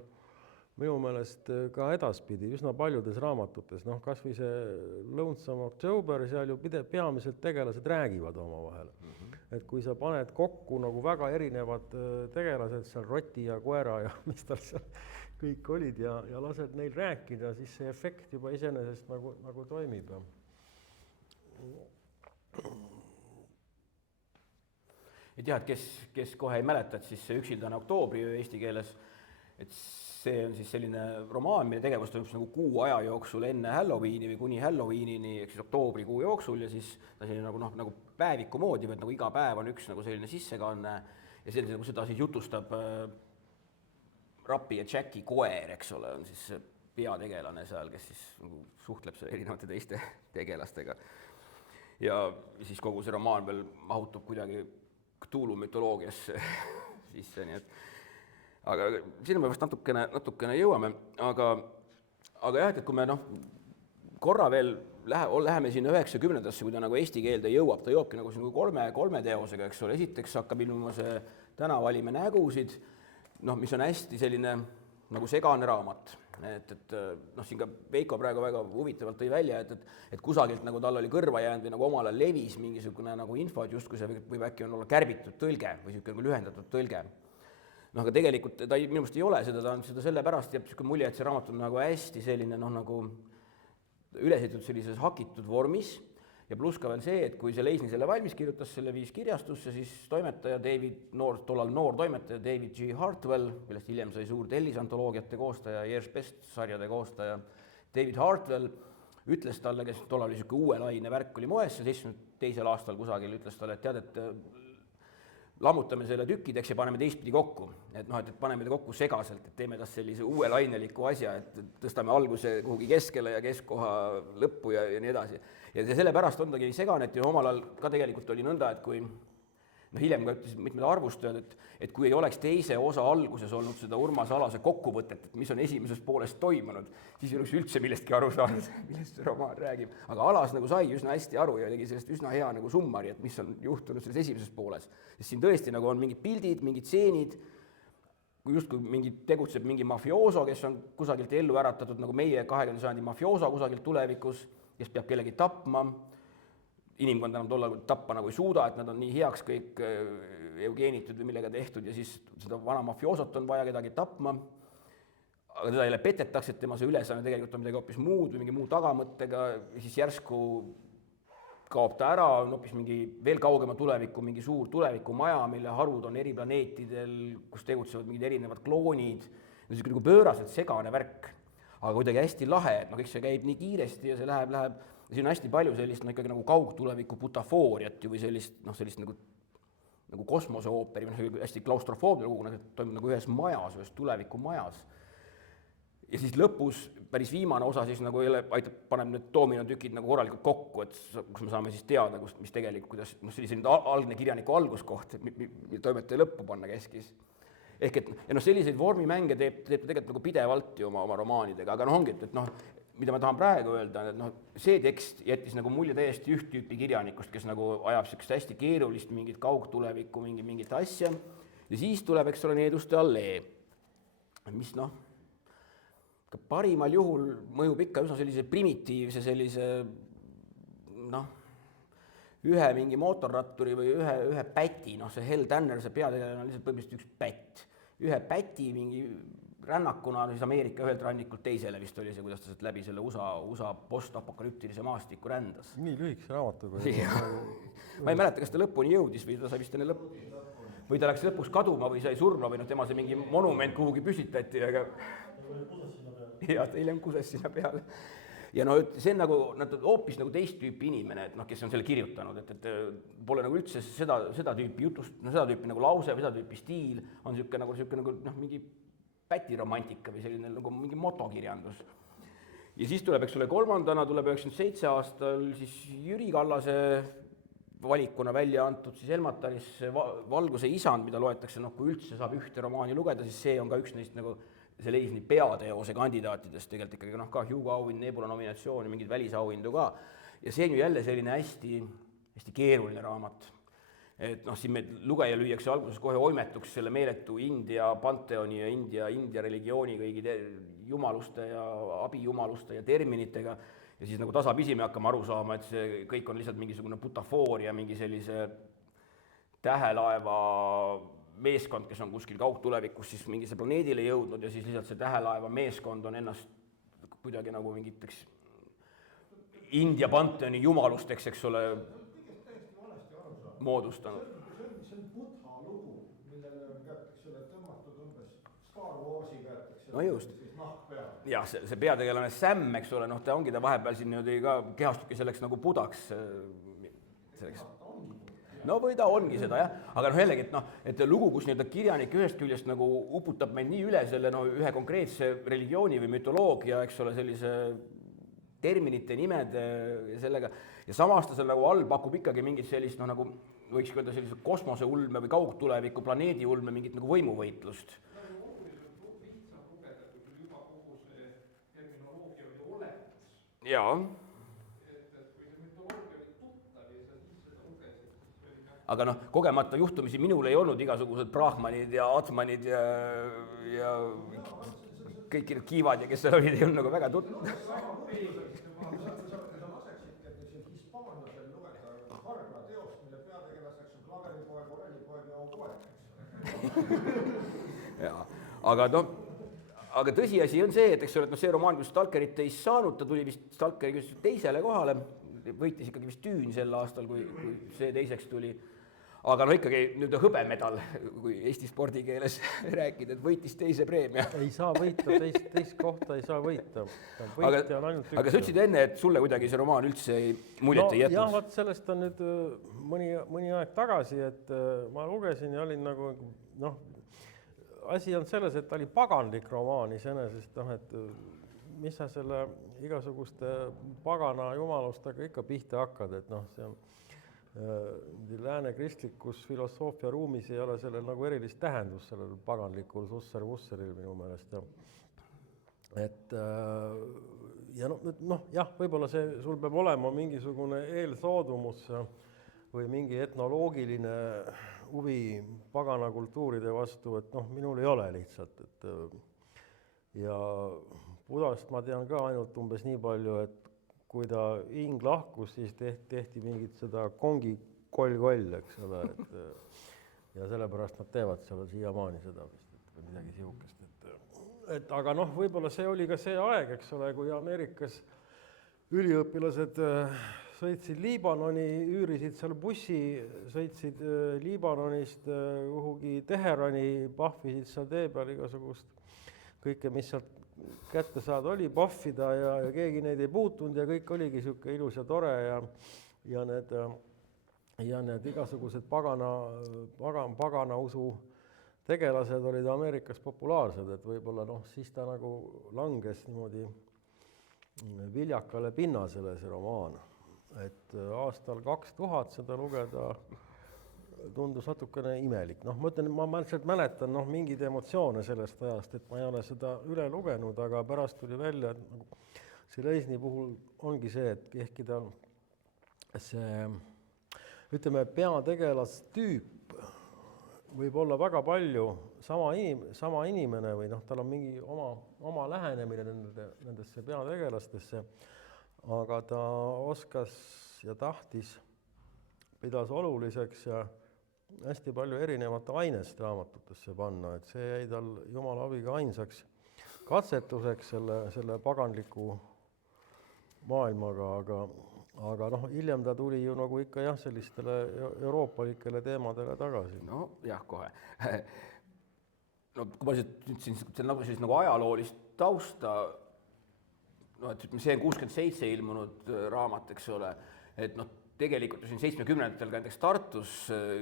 minu meelest ka edaspidi üsna paljudes raamatutes, noh kas või see Lonesome October, seal ju peamiselt tegelased räägivad omavahel. Et kui sa paned kokku nagu väga erinevad tegelased, seal roti ja koera ja mis tal seal kõik olid ja lased neil rääkida, siis see efekt juba iseenesest nagu toimib. Et jah, et kes kohe ei mäleta, et siis see Üksildane oktoobriöö eesti keeles, et see on siis selline romaan, mille tegevus toimub nagu kuu aja jooksul enne Halloweeni või kuni Halloweenini, ehk siis oktoobrikuu jooksul ja siis ta selline nagu päeviku moodi, et nagu iga päev on üks nagu selline sissekanne ja see nagu seda siis jutustab Rapi ja Jacki koer, eks ole, on siis peategelane seal, kes siis nagu suhtleb selle erinevate teiste tegelastega. Ja siis kogu see romaan veel mahutub kuidagi Cthulhu mütoloogiasse sisse, nii et aga sinna me vast natukene jõuame, aga jah, et kui me korra veel läheme sinna 90-ndasse, kui ta nagu eesti keelde jõuab, ta jõuabki nagu kolme teosega, eks ole, esiteks hakkab ilmuma see Täna valime nägusid, mis on hästi selline nagu segane raamat, et siin ka Veiko praegu väga huvitavalt tõi välja, et kusagilt nagu tal oli kõrva jäänud või nagu omal ajal levis mingisugune nagu info, et justkui see võib äkki on olla kärbitud tõlge või niisugune lühendatud tõlge. Aga tegelikult ta minu meelest ei ole seda, ta on seda sellepärast, jääb niisugune mulje, et see raamat on nagu hästi selline nagu ülesehitatud sellises hakitud vormis ja pluss ka veel see, et kui see Leisni selle valmis kirjutas, selle viis kirjastusse, siis toimetaja tollal noor toimetaja David G. Hartwell, millest hiljem sai suur tellisantoloogiate koostaja, Years Best sarjade koostaja, David Hartwell ütles talle, kes tollal oli niisugune uue laine värk oli moes, 72. aastal kusagil ütles talle, et tead, et lammutame selle tükkideks ja paneme teistpidi kokku, et paneme ta kokku segaselt, et teeme tast sellise uue laineliku asja, et tõstame alguse kuhugi keskele ja keskkoha lõppu ja nii edasi. Ja sellepärast on tagi segane, et ju omal ajal ka tegelikult oli nõnda, et kui hiljem ka ütlesid mitmed arvustajad, et kui ei oleks teise osa alguses olnud seda Urmas Alase kokkuvõtet, et mis on esimeses pooles toimunud, siis ei oleks üldse millestki aru saanud, millest see romaan räägib. Aga Alas nagu sai üsna hästi aru ja tegi sellest üsna hea nagu summari, et mis on juhtunud selles esimeses pooles. Sest siin tõesti nagu on mingid pildid, mingid stseenid, justkui tegutseb mingi mafiooso, kes on kusagilt ellu äratatud nagu meie 20. sajandi mafiooso kusagilt tulevikus, kes peab kellegi tapma. Inimkond enam tollal tappa nagu ei suuda, et nad on nii heaks kõik eugeenitud või millega tehtud ja siis seda vana mafioosot on vaja kedagi tapma. Aga teda jälle petetakse, et tema see ülesanne tegelikult on midagi hoopis muud või mingi muu tagamõttega, siis järsku kaob ta ära, on hoopis mingi veel kaugema tuleviku, mingi suur tulevikumaja, mille harud on eri planeetidel, kus tegutsevad mingid erinevad kloonid. Niisugune nagu pööraselt segane värk, aga kuidagi hästi lahe, et kõik see käib nii kiiresti ja see läheb. Ja siin on hästi palju sellist ikkagi nagu kaugtuleviku butafooriat ju või sellist nagu kosmoseooperi, hästi klaustrofoobne lugu, toimub nagu ühes majas, ühes tulevikumajas. Ja siis lõpus päris viimane osa siis nagu paneb need doominotükid nagu korralikult kokku, et kus me saame siis teada, mis tegelikult, kuidas selline algne kirjaniku alguskoht, toimetaja lõppu panna keskis. Ehk et selliseid vormimänge teeb tegelikult nagu pidevalt ju oma romaanidega, aga ongi, et mida ma tahan praegu öelda, et see tekst jättis nagu mulje täiesti üht tüüpi kirjanikust, kes nagu ajab sellist hästi keerulist mingit kaugtulevikku, mingit asja ja siis tuleb, eks ole, Needuste allee, mis ka parimal juhul mõjub ikka üsna sellise primitiivse sellise ühe mingi mootorratturi või ühe päti, see Hell Tanner, see peategelane on lihtsalt põhimõtteliselt üks pätt, ühe päti mingi rännakuna siis Ameerika ühelt rannikult teisele vist oli see, kuidas ta läbi selle USA postapokalüptilise maastiku rändas. Nii lühikese raamatuga. Ma ei mäleta, kas ta lõpuni jõudis või ta sai vist enne lõppu. Või ta läks lõpuks kaduma või sai surma või tema see mingi monument kuhugi püstitati, aga ja ta hiljem kuses sinna peale. Ja see on nagu hoopis nagu teist tüüpi inimene, kes on selle kirjutanud, et pole nagu üldse seda tüüpi jutust, seda tüüpi nagu lause või seda tüüpi stiil on niisugune nagu mingi pätiromantika või selline nagu mingi motokirjandus. ja siis tuleb, eks ole, kolmandana tuleb 97 aastal siis Jüri Kallase valikuna välja antud siis Elmataris Valguse isand, mida loetakse, noh, kui üldse saab ühte romaani lugeda, siis see on ka üks neist nagu selle Eisni peateose kandidaatidest tegelikult ikkagi, noh, ka Hugo auhind, Nebula nominatsiooni, mingeid välisauhindu ka. Ja see on ju jälle selline hästi, hästi keeruline raamat. Et noh, siin meil lugeja lüüakse alguses kohe oimetuks selle meeletu India panteoni ja India religiooni kõigi jumaluste ja abijumaluste ja terminitega, ja siis nagu tasapisi me hakkame aru saama, et see kõik on lihtsalt mingisugune butafooria, mingi sellise tähelaeva meeskond, kes on kuskil kaugtulevikus siis mingise planeedile jõudnud ja siis lihtsalt see tähelaeva meeskond on ennast kuidagi nagu mingiteks India panteoni jumalusteks, eks ole, moodustanud. See on Buddha lugu, millele on tõmmatud umbes Star Warsi käetakse. No just. Jah, see peategelane Sam, eks ole, noh, ta ongi ta vahepeal siin ka kehastubki selleks nagu budaks. Selleks. No või ta ongi seda, jah. Aga noh, jällegi, et lugu, kus nii-öelda kirjanik ühest küljest nagu uputab meid nii üle selle ühe konkreetse religiooni või mütoloogia, eks ole, sellise terminite, nimede ja sellega, ja samas ta seal nagu all pakub ikkagi mingit sellist, nagu võiks öelda sellise kosmoseulme või kaugtuleviku planeediulme, mingit nagu võimuvõitlust. Jaa. Aga noh, kogemata juhtumisi minul ei olnud igasugused brahmanid ja atmanid ja kõik need kiivad ja kes seal olid, ei olnud nagu väga Aga tõsiasi on see, et eks ole, et see romaan, kus Stalkerit ei saanud, ta tuli vist Stalkeri teisele kohale, võitis ikkagi vist Tüün sel aastal, kui see teiseks tuli. Aga ikkagi nüüd hõbemedal, kui Eesti spordikeeles rääkida, et võitis teise preemia. Ei saa võita, teist kohta ei saa võita. Aga sa ütlesid enne, et sulle kuidagi see romaan üldse muljet ei jätnud. Jah, vaat sellest on nüüd mõni aeg tagasi, et ma lugesin ja olin nagu, asi on selles, et ta oli paganlik romaan iseenesest, et mis sa selle igasuguste pagana jumalustega ikka pihta hakkad, et see on lääne kristlikus filosoofia ruumis ei ole sellel nagu erilist tähendust, sellel paganlikul susser-vusseril minu meelest. Jah, võib-olla sul peab olema mingisugune eelsoodumus või mingi etnoloogiline huvi pagana kultuuride vastu, et minul ei ole lihtsalt. Ja Budast ma tean ka ainult umbes nii palju, et kui ta hing lahkus, siis tehti mingit seda kongi koll, eks ole. Ja sellepärast nad teevad seal siiamaani seda vist, midagi sihukest. Aga võib-olla see oli ka see aeg, eks ole, kui Ameerikas üliõpilased sõitsid Liibanoni, üürisid seal bussi, sõitsid Liibanonist kuhugi Teherani, pahvisid seal tee peal igasugust kõike, mis sealt kätte saada oli, pahvida ja keegi neid ei puutunud ja kõik oligi sihuke ilus ja tore ja need igasugused pagana usu tegelased olid Ameerikas populaarsed, et võib-olla siis ta nagu langes niimoodi viljakale pinnasele see romaan. Et aastal 2000 seda lugeda tundus natukene imelik. Ma ütlen, ma lihtsalt mäletan mingeid emotsioone sellest ajast, et ma ei ole seda üle lugenud, aga pärast tuli välja, et selle Eisni puhul ongi see, et ehkki ta see, ütleme, peategelastüüp võib olla väga palju sama inimene või tal on mingi oma lähenemine nendesse peategelastesse, aga ta oskas ja tahtis, pidas oluliseks ja hästi palju erinevate ainest raamatutesse panna, et see jäi tal Jumala abiga ainsaks katsetuseks selle paganliku maailmaga, aga hiljem ta tuli ju nagu ikka jah, sellistele euroopalikele teemadele tagasi. No jah, kohe. Kui ma ütlesin nagu ajaloolist tausta, et see on 67 ilmunud raamat, eks ole, et tegelikult siin 70-ndatel ka näiteks Tartus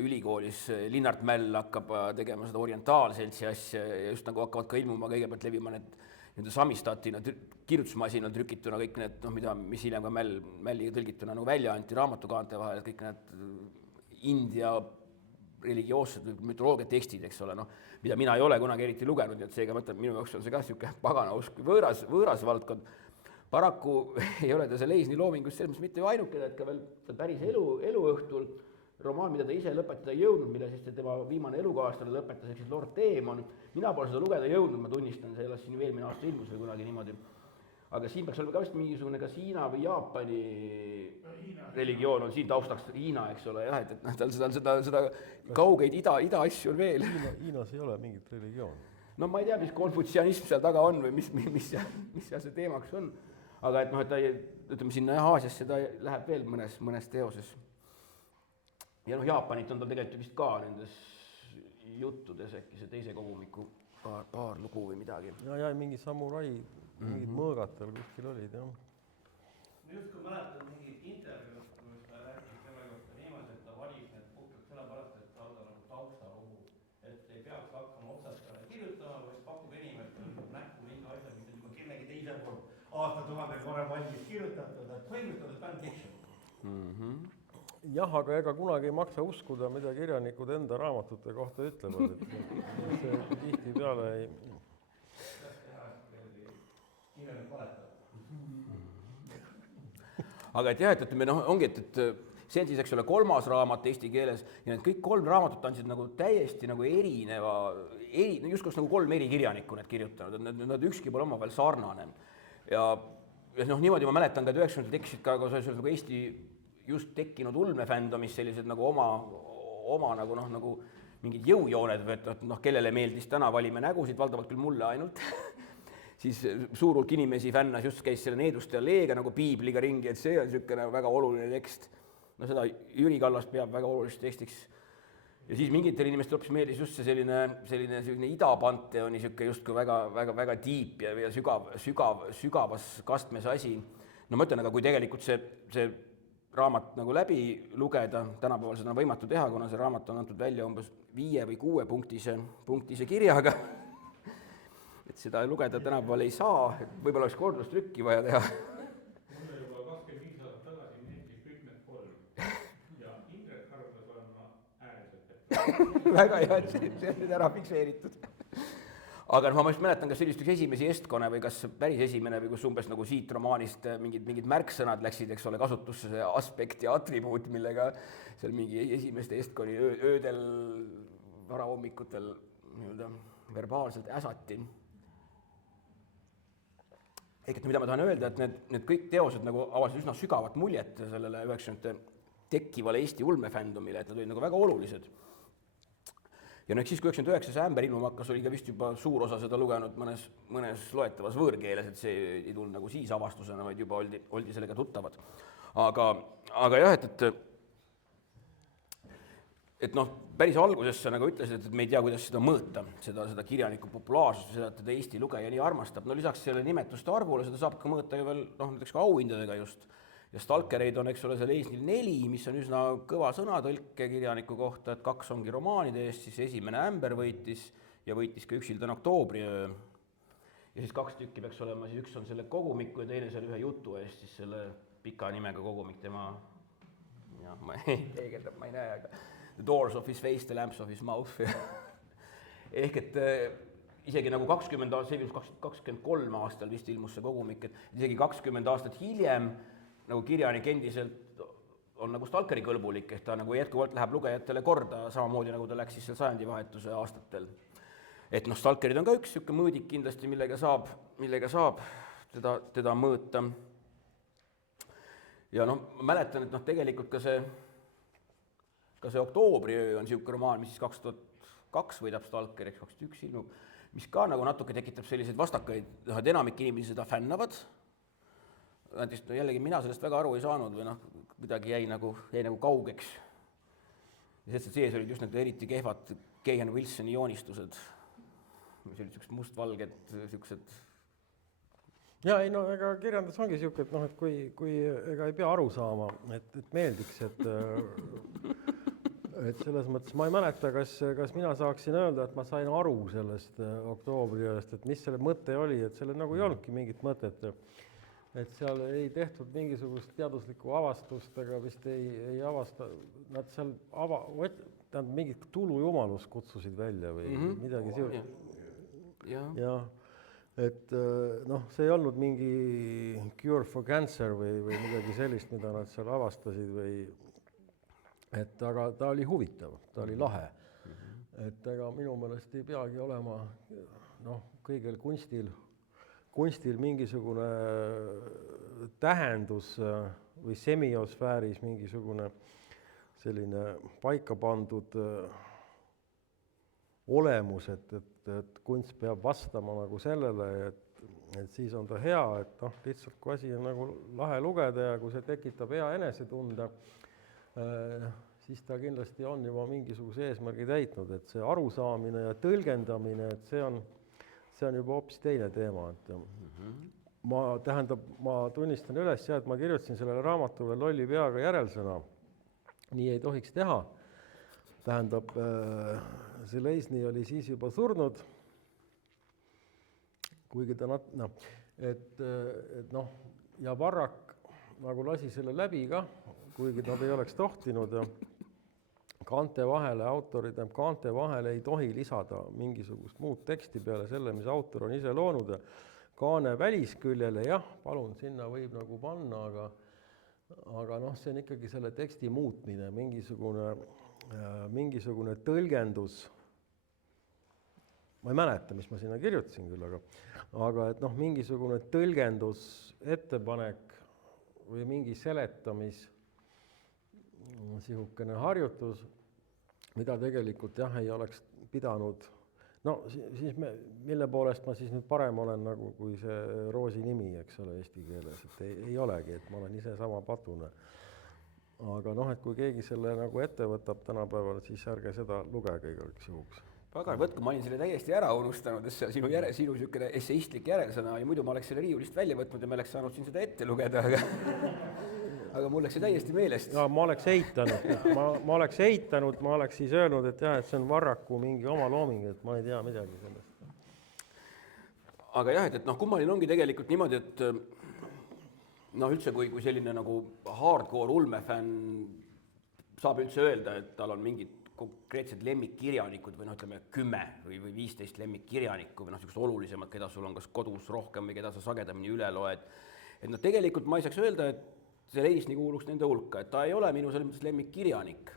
ülikoolis Linnart Mäll hakkab tegema seda orientaalseltsi asja ja just nagu hakkavad ka ilmuma kõigepealt levima need nende Samistatina kirjutusmasinal trükituna kõik need, mis hiljem ka Mälliga tõlgituna nagu välja anti raamatukaante vahel, kõik need India religioossed või mütoloogia tekstid, eks ole, mida mina ei ole kunagi eriti lugenud, nii et seega mõtlen, minu jaoks on see ka niisugune pagana usk, võõras valdkond. Paraku ei ole ta see Leisni loomingus selles mõttes mitte ju ainukene, et ka veel päris eluõhtul romaan, mida ta ise lõpetada ei jõudnud, mille siis tema viimane elukaaslane lõpetas, ehk siis Lord Demon. Mina pole seda lugeda jõudnud, ma tunnistan, see alles siin ju eelmine aasta ilmus või kunagi niimoodi. Aga siin peaks olema ka vist mingisugune kas Hiina või Jaapani religioon on siin taustaks Hiina, eks ole, jah, et tal seda kaugeid ida asju on veel. Hiinas ei ole mingit religiooni. No ma ei tea, mis konfutsianism seal taga on või mis seal see teemaks on. Aga et ta ütleme sinna Aasiasse ta läheb veel mõnes teoses. Ja Jaapanit on tal tegelikult vist ka nendes juttudes äkki see teise kogumiku paar lugu või midagi. Ja mingi samurai, mingid mõõgad tal kuskil olid, jah. Just kui mäletan mingid intervjuud, kus ta rääkis selle kohta niimoodi, et ta valis need puhtalt sellepärast, et saada nagu taustalugu, et ei peaks hakkama otsast kirjutama, vaid pakub inimestele näkku mingi asja, mis on juba kellegi teise poolt aastatuhandel korra valmis kirjutatud, et põhimõtteliselt fan fiction. Jah, aga ega kunagi ei maksa uskuda, mida kirjanikud enda raamatute kohta ütlevad, et see tihti peale ei... Aga et jah, et ütleme, ongi, et see on siis, eks ole, 3. raamat eesti keeles ja need kõik 3 raamatut andsid nagu täiesti nagu erineva, justkui nagu 3 eri kirjanikku need kirjutanud, nad ükski pole omavahel sarnane. Ja niimoodi ma mäletan ka, et 90 tekkisid ka nagu Eesti just tekkinud ulmefändomis sellised nagu oma nagu mingid jõujooned, et kellele meeldis täna valime nägusid, valdavalt küll mulle ainult, siis suur hulk inimesi fännas just käis selle Needuste ja Leega nagu piibliga ringi, et see on niisugune väga oluline tekst. No seda Jüri Kallas peab väga oluliseks tekstiks. Ja siis mingitel inimestel hoopis meeldis just see selline idapanteoni niisugune justkui väga tiip ja sügavas kastmes asi. No ma ütlen, aga kui tegelikult see raamat nagu läbi lugeda, tänapäeval seda on võimatu teha, kuna see raamat on antud välja umbes 5 või 6 punktise kirjaga. Et seda lugeda tänapäeval ei saa, võib-olla oleks kordustrükki vaja teha. Mulle juba 25 aastat tagasi meeldis kõik need 3 ja Indrek Harvlas on ääreselt. Väga hea, et see on nüüd ära fikseeritud. Aga ma just mäletan, kas sellist üks esimesi Estkone või kas päris esimene või kus umbes nagu siit romaanist mingid märksõnad läksid, eks ole, kasutusse, see aspekt ja atribuut, millega seal mingi esimeste Estkoni öödel, varahommikutel verbaalselt äsati. Ehk et mida ma tahan öelda, et need kõik teosed nagu avasid üsna sügavat muljet sellele 90-te tekkivale Eesti ulmefändomile, et nad olid nagu väga olulised. Ja siis, kui 99 see Ämber ilmuma hakkas, oli ka vist juba suur osa seda lugenud mõnes loetavas võõrkeeles, et see ei tulnud nagu siis avastusena, vaid juba oldi sellega tuttavad. Aga jah, et päris alguses sa nagu ütlesid, et me ei tea, kuidas seda mõõta, seda kirjaniku populaarsust, seda, et teda Eesti lugeja nii armastab. No lisaks selle nimetuste arvule, seda saab ka mõõta ju veel, näiteks ka auhindadega just. Ja stalkereid on, eks ole, seal Eesnil 4, mis on üsna kõva sõna tõlkekirjaniku kohta, et 2 ongi romaanide eest, siis esimene Ämber võitis ja võitis ka Üksildan oktoobriöö. Ja siis 2 tükki peaks olema, siis üks on selle kogumiku ja teine selle ühe jutu eest, siis selle pika nimega kogumik tema, ma ei peegeldab, ma ei näe, aga The Doors of his face, the lamps of his mouth. Ehk et isegi nagu 23 aastal vist ilmus see kogumik, et isegi 20 aastat hiljem nagu kirjanik endiselt on nagu stalkeri kõlbulik, ehk ta nagu jätkuvalt läheb lugejatele korda, samamoodi nagu ta läks siis seal sajandivahetuse aastatel. Et stalkerid on ka üks niisugune mõõdik kindlasti, millega saab teda mõõta. Ja ma mäletan, et tegelikult ka see Oktoobriöö on niisugune romaan, mis siis 2002 võidab Stalker, eks 2001 ilmub, mis ka nagu natuke tekitab selliseid vastakaid, et enamik inimesi seda fännavad. Näiteks jällegi mina sellest väga aru ei saanud või kuidagi jäi nagu kaugeks. Ja sees olid just need eriti kehvad Keihan Wilsoni joonistused, mis olid sellised mustvalged, sellised. Ja ei ega kirjandus ongi siuke, et kui ega ei pea aru saama, et meeldiks, et selles mõttes ma ei mäleta, kas mina saaksin öelda, et ma sain aru sellest Oktoobriööst, et mis selle mõte oli, et sellel nagu ei olnudki mingit mõtet. Et seal ei tehtud mingisugust teaduslikku avastust, ega vist ei avasta, nad seal mingit tulujumalust kutsusid välja või midagi siuksest. Ja et see ei olnud mingi cure for cancer või midagi sellist, mida nad seal avastasid või et aga ta oli huvitav, ta oli lahe. Et ega minu meelest ei peagi olema kõigel kunstil mingisugune tähendus või semiosfääris mingisugune selline paika pandud olemus, et kunst peab vastama nagu sellele, et siis on ta hea, et lihtsalt kui asi on nagu lahe lugeda ja kui see tekitab hea enesetunde, siis ta kindlasti on juba mingisuguse eesmärgi täitnud, et see arusaamine ja tõlgendamine, et see on juba hoopis teine teema. Ma tunnistan üles, et ma kirjutasin sellele raamatule lolli peaga järelsõna. Nii ei tohiks teha. Tähendab, Železny oli siis juba surnud, kuigi ta ja Varrak nagu lasi selle läbi ka, kuigi nad ei oleks tohtinud. Kaante vahele ei tohi lisada mingisugust muud teksti peale selle, mis autor on ise loonud. Kaane välisküljele, jah, palun, sinna võib nagu panna, aga see on ikkagi selle teksti muutmine, mingisugune tõlgendus. Ma ei mäleta, mis ma sinna kirjutasin küll, aga et mingisugune tõlgendus, ettepanek või mingi seletamis sihukene harjutus, mida tegelikult ei oleks pidanud. Siis mille poolest ma siis nüüd parem olen nagu kui see Roosi nimi, eks ole, eesti keeles, et ei olegi, et ma olen ise sama patune. Aga et kui keegi selle nagu ette võtab tänapäeval, siis ärge seda lugege igaks juhuks. Pagan, võtku, ma olin selle täiesti ära unustanud, sinu niisugune esseistlik järelsõna ja muidu ma oleks selle riiulist välja võtnud ja me oleks saanud siin seda ette lugeda, aga mul läks see täiesti meelest. Ja, ma oleks eitanud, ma oleks siis öelnud, et jah, et see on Varraku mingi oma looming, et ma ei tea midagi sellest. Aga jah, et kummaline ongi tegelikult niimoodi, et üldse kui selline nagu hardcore ulmefänn saab üldse öelda, et tal on mingid konkreetsed lemmikkirjanikud või 10 või 15 lemmikkirjanikku või niisugused olulisemad, keda sul on kas kodus rohkem või keda sa sagedamini üle loed. Et tegelikult ma ei saaks öelda, et see Železny kuuluks nende hulka, et ta ei ole minu selles mõttes lemmikkirjanik.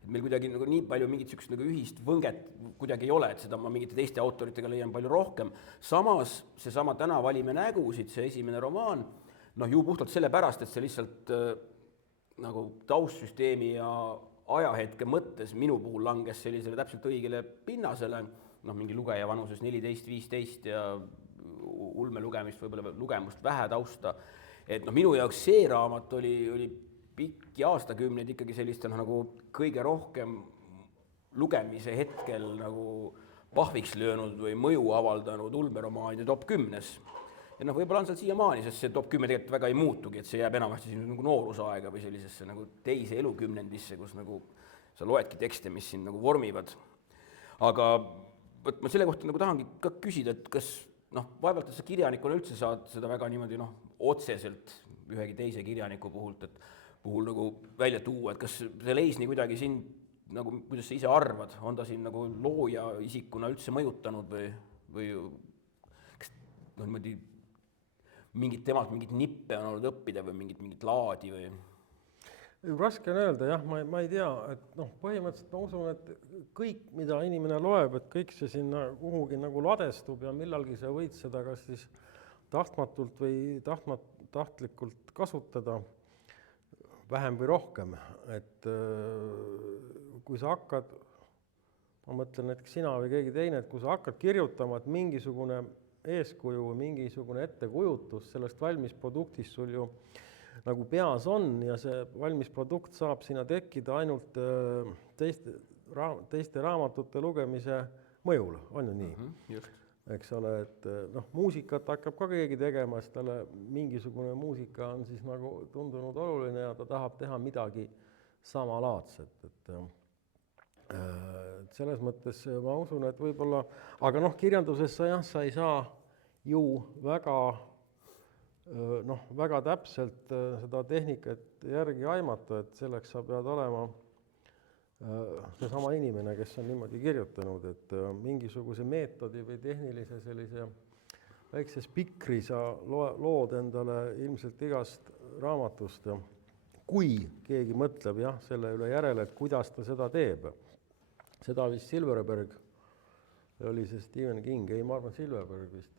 Et meil kuidagi nii palju mingit niisugust ühist võnget kuidagi ei ole, et seda ma mingite teiste autoritega leian palju rohkem. Samas seesama Täna valime nägusid, see esimene romaan, ju puhtalt sellepärast, et see lihtsalt nagu taustsüsteemi ja ajahetke mõttes minu puhul langes sellisele täpselt õigele pinnasele, mingi lugeja vanuses 14-15 ja ulme lugemist, võib-olla lugemust vähe tausta. Et minu jaoks see raamat oli pikki aastakümneid ikkagi selliste nagu kõige rohkem lugemise hetkel nagu pahviks löönud või mõju avaldanud ulmeromaanide top 10. Ja võib-olla on seal siiamaani, sest see top 10 tegelikult väga ei muutugi, et see jääb enamasti nagu noorusaega või sellisesse nagu teise elukümnendisse, kus nagu sa loedki tekste, mis siin nagu vormivad. Aga ma selle kohta nagu tahangi ka küsida, et kas vaevalt, et sa kirjanikuna üldse saad seda väga niimoodi otseselt ühegi teise kirjaniku puhul nagu välja tuua, et kas Železny kuidagi siin, nagu, kuidas sa ise arvad, on ta siin nagu looja isikuna üldse mõjutanud või kas niimoodi temalt mingit nippe on olnud õppida või mingit laadi või? Raske on öelda, jah, ma ei tea, et põhimõtteliselt ma usun, et kõik, mida inimene loeb, et kõik see sinna kuhugi nagu ladestub ja millalgi sa võid seda kas siis tahtmatult või tahtlikult kasutada vähem või rohkem. Et kui sa hakkad, ma mõtlen näiteks sina või keegi teine, et kui sa hakkad kirjutama, et mingisugune eeskuju või mingisugune ettekujutus sellest valmis produktist sul ju nagu peas on ja see valmis produkt saab sinna tekkida ainult teiste raamatute lugemise mõjul, on ju nii? Just. Eks ole, et muusikat hakkab ka keegi tegema, sest talle mingisugune muusika on siis nagu tundunud oluline ja ta tahab teha midagi samalaadset, et Et selles mõttes ma usun, et võib-olla, aga noh, kirjanduses sa ei saa ju väga täpselt seda tehnikat järgi aimata, et selleks sa pead olema seesama inimene, kes on niimoodi kirjutanud, et mingisuguse meetodi või tehnilise sellise väikse spikri sa lood endale ilmselt igast raamatust, kui keegi mõtleb selle üle järele, et kuidas ta seda teeb. Seda vist Silverberg, oli see Stephen King, ei, ma arvan Silverberg vist.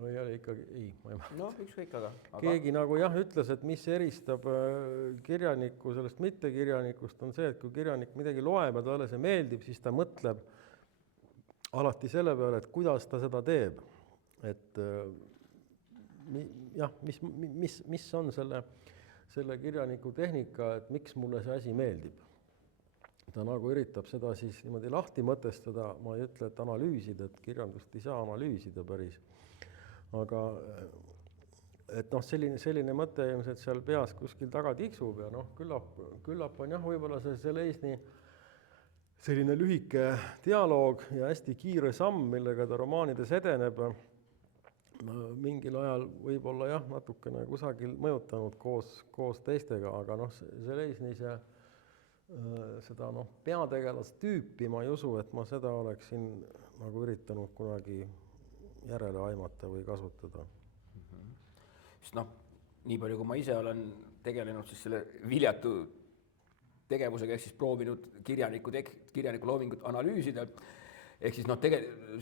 Või oli ikkagi, ei, ma ei mäleta. No, ükskõik aga. Keegi nagu ütles, et mis eristab kirjanikku sellest mittekirjanikust on see, et kui kirjanik midagi loeb ja talle see meeldib, siis ta mõtleb alati selle peale, et kuidas ta seda teeb. Et mis on selle kirjaniku tehnika, et miks mulle see asi meeldib. Ta nagu üritab seda siis niimoodi lahti mõtestada, ma ei ütle, et analüüsida, et kirjandust ei saa analüüsida päris. Aga et selline mõte ilmselt seal peas kuskil taga tiksub ja küllap on võib-olla see Leisni selline lühike dialoog ja hästi kiire samm, millega ta romaanides edeneb, mingil ajal võib-olla natukene kusagil mõjutanud koos teistega, aga see Leisni seda peategelast tüüpi ma ei usu, et ma seda oleksin nagu üritanud kunagi järele aimata või kasutada. Sest nii palju kui ma ise olen tegelenud siis selle viljatu tegevusega, ehk siis proovinud kirjaniku loomingut analüüsida, ehk siis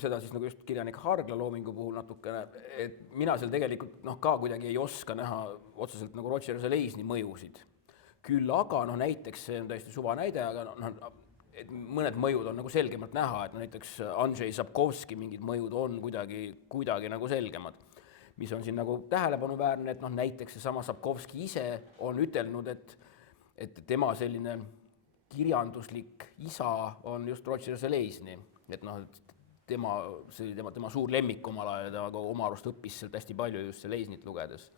seda siis nagu just kirjanik Hargla loomingu puhul natukene, et mina seal tegelikult ka kuidagi ei oska näha otseselt nagu Roger Zelazny mõjusid. Küll aga näiteks, see on täiesti suva näide, aga et mõned mõjud on nagu selgemalt näha, et näiteks Andrzej Sapkowski mingid mõjud on kuidagi nagu selgemad. Mis on siin nagu tähelepanuväärne, et näiteks seesama Sapkowski ise on ütelnud, et tema selline kirjanduslik isa on just Roger Zelazny. Et tema suur lemmik omal ajal ja ta oma arust õppis sealt hästi palju just Zelaznit lugedes.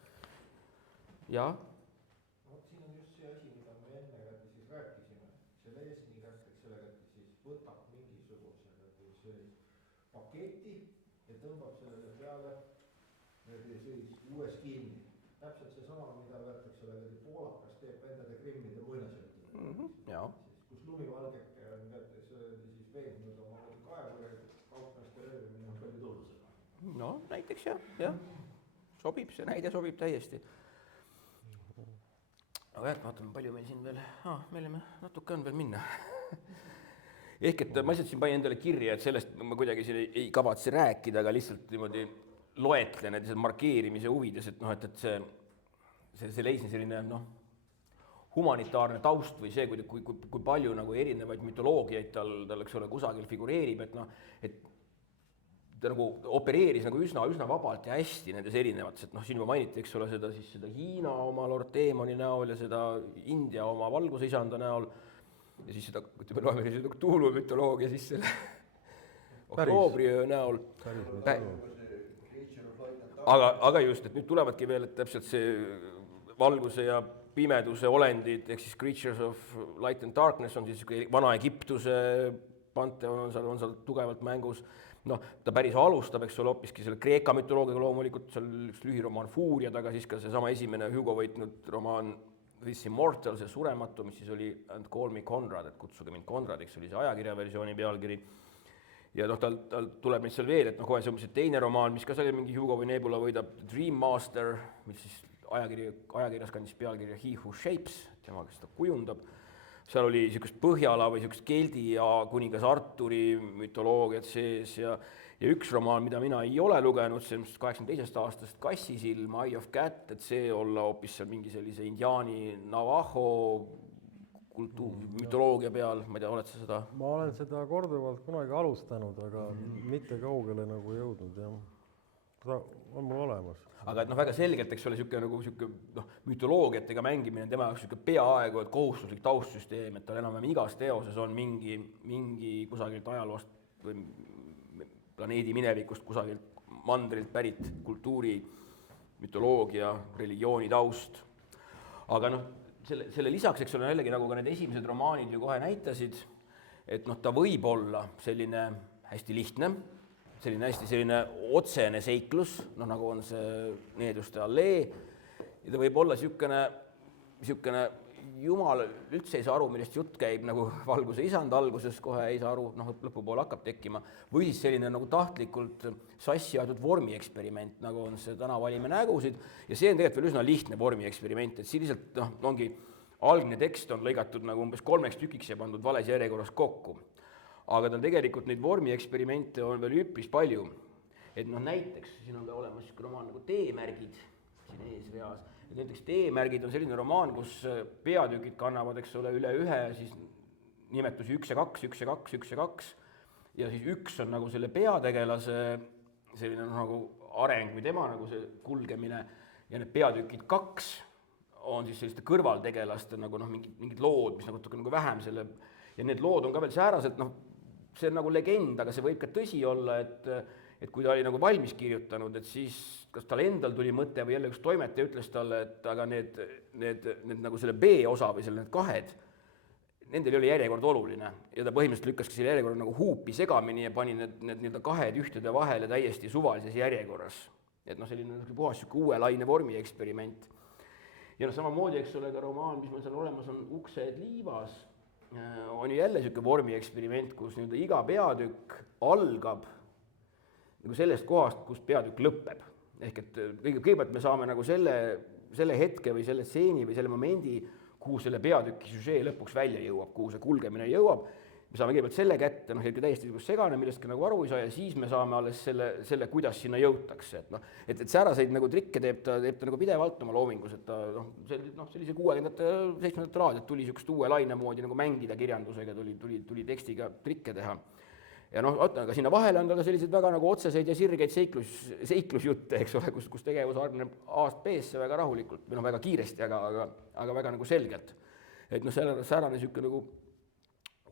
Ja? Siin on just see asi, mida me enne siis rääkisime. Zelazni kätte siis võtab mingisuguse paketi ja tõmbab sellele peale siis uues kinni. Täpselt seesama, mida võetakse poolakas teeb endale Krimmide muinasjutud. Kus lumivalgeke on siis veendnud oma kaevu ja kaupmeeste röövimine on palju tulusem. No näiteks jah. Sobib, see näide sobib täiesti. Aga vaatame, palju meil siin veel, meile natuke on veel minna. Ehk et ma lihtsalt siin panin endale kirja, et sellest ma kuidagi ei kavatse rääkida, aga lihtsalt niimoodi loetlen, et markeerimise huvides, et see Leisni selline humanitaarne taust või see, kui palju nagu erinevaid mütoloogiaid tal eks ole kusagil figureerib, et ta nagu opereeris nagu üsna vabalt ja hästi nendes erinevates, et siin juba mainiti, eks ole, seda Hiina oma Lord Demoni näol ja seda India oma valgusisanda näol ja siis seda, kui me loeme seda Cthulhu mütoloogia, siis selle oktoobriöö näol. Aga just, et nüüd tulevadki veel, et täpselt see valguse ja pimeduse olendid, ehk siis Creatures of Light and Darkness on siis vana Egiptuse panteon on seal tugevalt mängus. Ta päris alustab, eks ole, hoopiski selle Kreeka mütoloogiaga loomulikult, seal üks lühiromaan Fuuriad, aga siis ka seesama esimene Hugo võitnud romaan This Immortal, see surematu, mis siis oli And Call Me Conrad, et kutsuge mind Conradiks, oli see ajakirja versiooni pealkiri. Ja tal tuleb nüüd seal veel, et kohe see teine romaan, mis ka seal mingi Hugo või Nebula võidab, Dream Master, mis siis ajakirjas kandis pealkirja He Who Shapes, tema, kes seda kujundab. Seal oli niisugust Põhjala või niisugust Keldi ja kuningas Arturi mütoloogiat sees ja üks romaan, mida mina ei ole lugenud, see on 82. aastast Kassisilm, Eye of Cat, et see olla hoopis seal mingi sellise indiaani Navajo mütoloogia peal, ma ei tea, oled sa seda? Ma olen seda korduvalt kunagi alustanud, aga mitte kaugele nagu jõudnud, jah. Ta on mul olemas. Aga et väga selgelt, eks ole, niisugune mütoloogiatega mängimine, tema jaoks peaaegu et kohustuslik taustsüsteem, et tal enam igas teoses on mingi kusagilt ajaloost või planeedi minevikust kusagilt mandrilt pärit kultuuri, mütoloogia, religiooni taust. Aga selle lisaks, eks ole, jällegi nagu ka need esimesed romaanid ju kohe näitasid, et noh, ta võib olla selline hästi lihtne, selline otsene seiklus, noh nagu on see Needuste allee, ja ta võib olla niisugune jumal üldse ei saa aru, millest jutt käib, nagu Valguse isand alguses kohe ei saa aru, noh, lõpupoole hakkab tekkima, või siis selline nagu tahtlikult sassi aetud vormieksperiment, nagu on see Täna valime nägusid, ja see on tegelikult veel üsna lihtne vormieksperiment, et siin lihtsalt noh, ongi algne tekst on lõigatud nagu umbes 3 tükiks ja pandud vales järjekorras kokku. Aga ta tegelikult neid vormieksperimente on veel üpris palju. Et noh, näiteks siin on ka olemas niisugune romaan nagu Teemärgid siin eesreas. Et näiteks Teemärgid on selline romaan, kus peatükid kannavad, eks ole, üle ühe siis nimetusi 1 ja 2, 1 ja 2, 1 ja 2. Ja siis 1 on nagu selle peategelase selline nagu areng või tema nagu see kulgemine ja need peatükid 2 on siis selliste kõrvaltegelaste nagu noh, mingid lood, mis nagu vähem selle ja need lood on ka veel sääraselt, noh, see on nagu legend, aga see võib ka tõsi olla, et kui ta oli nagu valmis kirjutanud, et siis kas tal endal tuli mõte või jälle üks toimetaja ütles talle, et aga need nagu selle B-osa või selle need 2, nendel ei ole järjekord oluline ja ta põhimõtteliselt lükkaski selle järjekorra nagu huupi segamini ja pani need nii-öelda 2 ühtede vahele täiesti suvalises järjekorras. Et noh, selline puhas uue laine vormi eksperiment. Ja noh, samamoodi, eks ole, ka romaan, mis meil seal olemas on Uksed liivas, on ju jälle niisugune vormi eksperiment, kus nii-öelda iga peatükk algab nagu sellest kohast, kus peatükk lõpeb. Ehk et kõigepealt me saame nagu selle hetke või selle stseeni või selle momendi, kuhu selle peatüki süžee lõpuks välja jõuab, kuhu see kulgemine jõuab. Me saame kõigepealt selle kätte, noh, täiesti segane, millestki nagu aru ei saa ja siis me saame alles selle kuidas sinna jõutakse. Et sääraseid nagu trikke teeb ta nagu pidevalt oma loomingus, et ta sellise 60ndate, 70ndate laad, et tuli niisugust uue laine moodi nagu mängida kirjandusega, tuli tekstiga trikke teha. Ja noh, aga sinna vahele on tal selliseid väga nagu otseseid ja sirgeid seiklusjutte, eks ole, kus tegevus argneb A-st B-sse väga rahulikult, või noh, väga kiiresti, aga väga nagu selgelt. Et noh, säärane niisugune nagu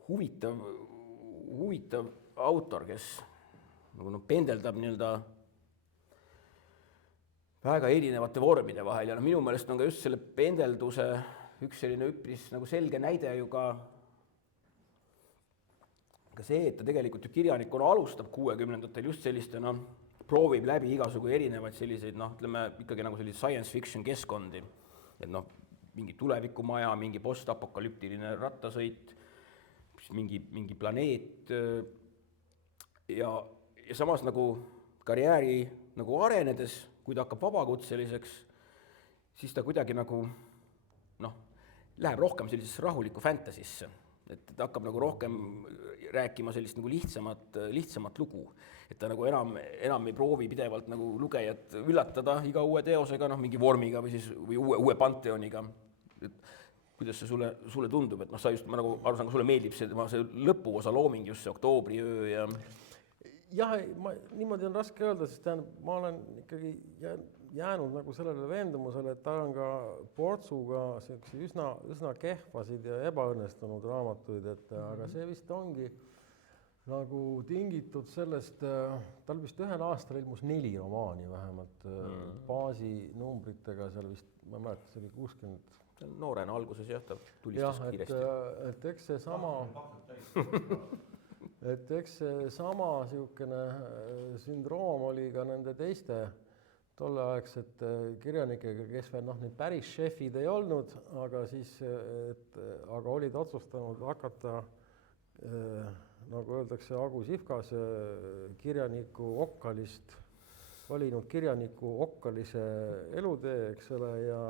huvitav autor, kes nagu pendeldab nii-öelda väga erinevate vormide vahel ja minu meelest on ka just selle pendelduse üks selline üpris nagu selge näide ju ka see, et ta tegelikult ju kirjanikuna alustab 60ndatel just selliste, proovib läbi igasugu erinevaid selliseid, ütleme ikkagi nagu selliseid science fiction keskkondi, et mingi tulevikumaja, mingi postapokalüptiline rattasõit, mingi planeet ja samas nagu karjääri nagu arenedes, kui ta hakkab vabakutseliseks, siis ta kuidagi nagu läheb rohkem sellisesse rahulikku fantasisse, et ta hakkab nagu rohkem rääkima sellist nagu lihtsamat lugu, et ta nagu enam ei proovi pidevalt nagu lugejat üllatada iga uue teosega, mingi vormiga või uue panteoniga. Kuidas see sulle tundub, et sa just, ma nagu aru saan, kui sulle meeldib see lõpuosa looming, just see Oktoobriöö ja... Jah, niimoodi on raske öelda, sest ma olen ikkagi jäänud nagu sellele veendumusele, et ta on ka portsuga üsna kehvasid ja ebaõnnestunud raamatuid, aga see vist ongi nagu tingitud sellest, tal vist ühel aastal ilmus 4 romaani vähemalt baasinumbritega, seal vist, ma mäletan, see oli 60 noorena alguses jah, ta tulistas kiiresti. Et eks see sama niisugune sündroom oli ka nende teiste tolleaegsete kirjanikega, kes veel nüüd päris šefid ei olnud, aga olid otsustanud hakata, nagu öeldakse, Agu Sihvkas kirjaniku okkalist, valinud kirjaniku okkalise elutee, eks ole, ja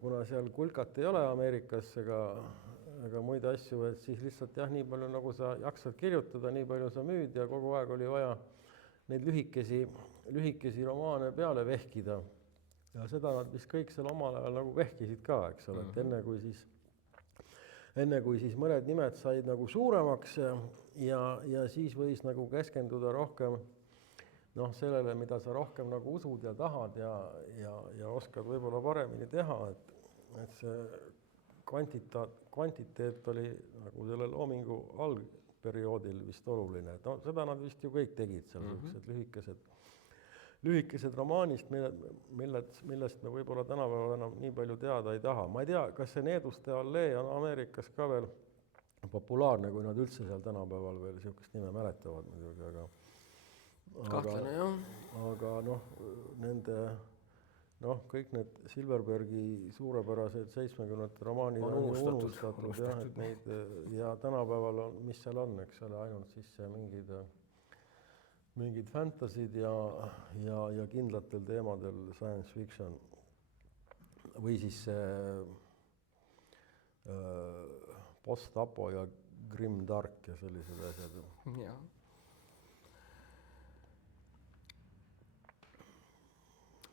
kuna seal kulkat ei ole Ameerikas ega muid asju, et siis lihtsalt jah, nii palju nagu sa jaksad kirjutada, nii palju sa müüd ja kogu aeg oli vaja neid lühikesi romaane peale vehkida. Ja seda nad vist kõik seal omal ajal nagu vehkisid ka, eks ole, et enne kui siis mõned nimed said nagu suuremaks ja siis võis nagu keskenduda rohkem sellele, mida sa rohkem nagu usud ja tahad ja oskad võib-olla paremini teha, et see kvantiteet oli nagu selle loomingu algperioodil vist oluline. Seda nad vist ju kõik tegid seal, lühikesed lühikesed romaanist, millest me võib-olla tänapäeval enam nii palju teada ei taha. Ma ei tea, kas see Needuste allee on Ameerikas ka veel populaarne, kui nad üldse seal tänapäeval veel niisugust nime mäletavad muidugi, kahtlane jah. Aga nende kõik need Silverbergi suurepärased 70 romaanid on unustatud jah, et neid ja tänapäeval on, mis seal on, eks ole, ainult siis mingid fantasy'd ja kindlatel teemadel science fiction või siis post-apo ja grimdark ja sellised asjad. Jah.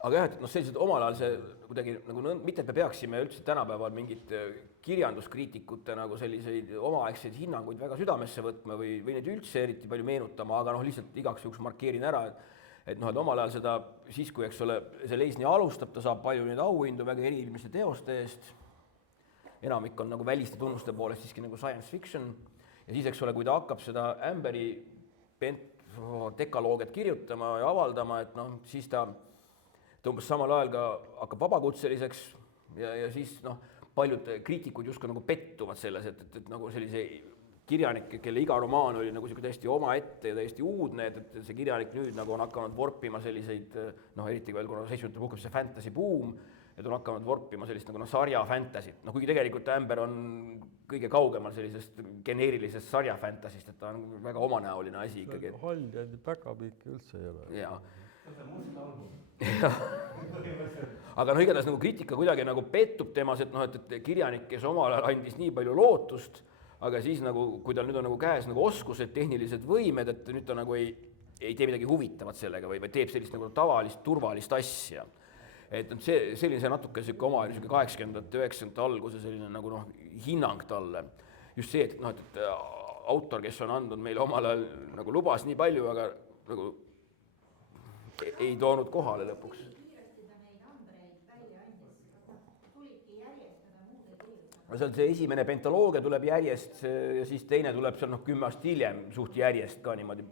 Aga jah, et sellised omal ajal see kuidagi nagu mitte, et me peaksime üldse tänapäeval mingit kirjanduskriitikute nagu selliseid omaaegseid hinnanguid väga südamesse võtma või neid üldse eriti palju meenutama, aga lihtsalt igaks juhuks markeerin ära, et omal ajal seda siis, kui eks ole, see Leisni alustab, ta saab palju neid auhindu väga eriliste teoste eest, enamik on nagu väliste tunnuste poolest siiski nagu science fiction ja siis, eks ole, kui ta hakkab seda Amberi dekaloogiat kirjutama ja avaldama, et siis ta umbes samal ajal ka hakkab vabakutseliseks ja siis paljud kriitikud justkui nagu pettuvad selles, et nagu sellise kirjanik, kelle iga romaan oli nagu täiesti omaette ja täiesti uudne, et see kirjanik nüüd nagu on hakanud vorpima selliseid, eriti veel kuna 70 puhkeb see fantasy buum, et on hakanud vorpima sellist nagu sarja fantasy't, kuigi tegelikult Amber on kõige kaugemal sellisest geneerilisest sarja fantasy'st, et ta on väga omanäoline asi ikkagi. Hall ja päkapikki üldse ei ole. Jaa. See on must album. Aga igatahes nagu kriitika kuidagi nagu pettub temas, et kirjanik, kes omal ajal andis nii palju lootust, aga siis nagu, kui tal nüüd on nagu käes nagu oskused, tehnilised võimed, et nüüd ta nagu ei tee midagi huvitavat sellega või teeb sellist nagu tavalist, turvalist asja. Et selline natuke oma 80. 90. alguse selline nagu hinnang talle. Just see, et autor, kes on andnud meile omal ajal nagu lubas nii palju, aga nagu ei toonud kohale lõpuks. See on see esimene pentaloogia tuleb järjest ja siis teine tuleb seal 10 aastat hiljem suht järjest ka niimoodi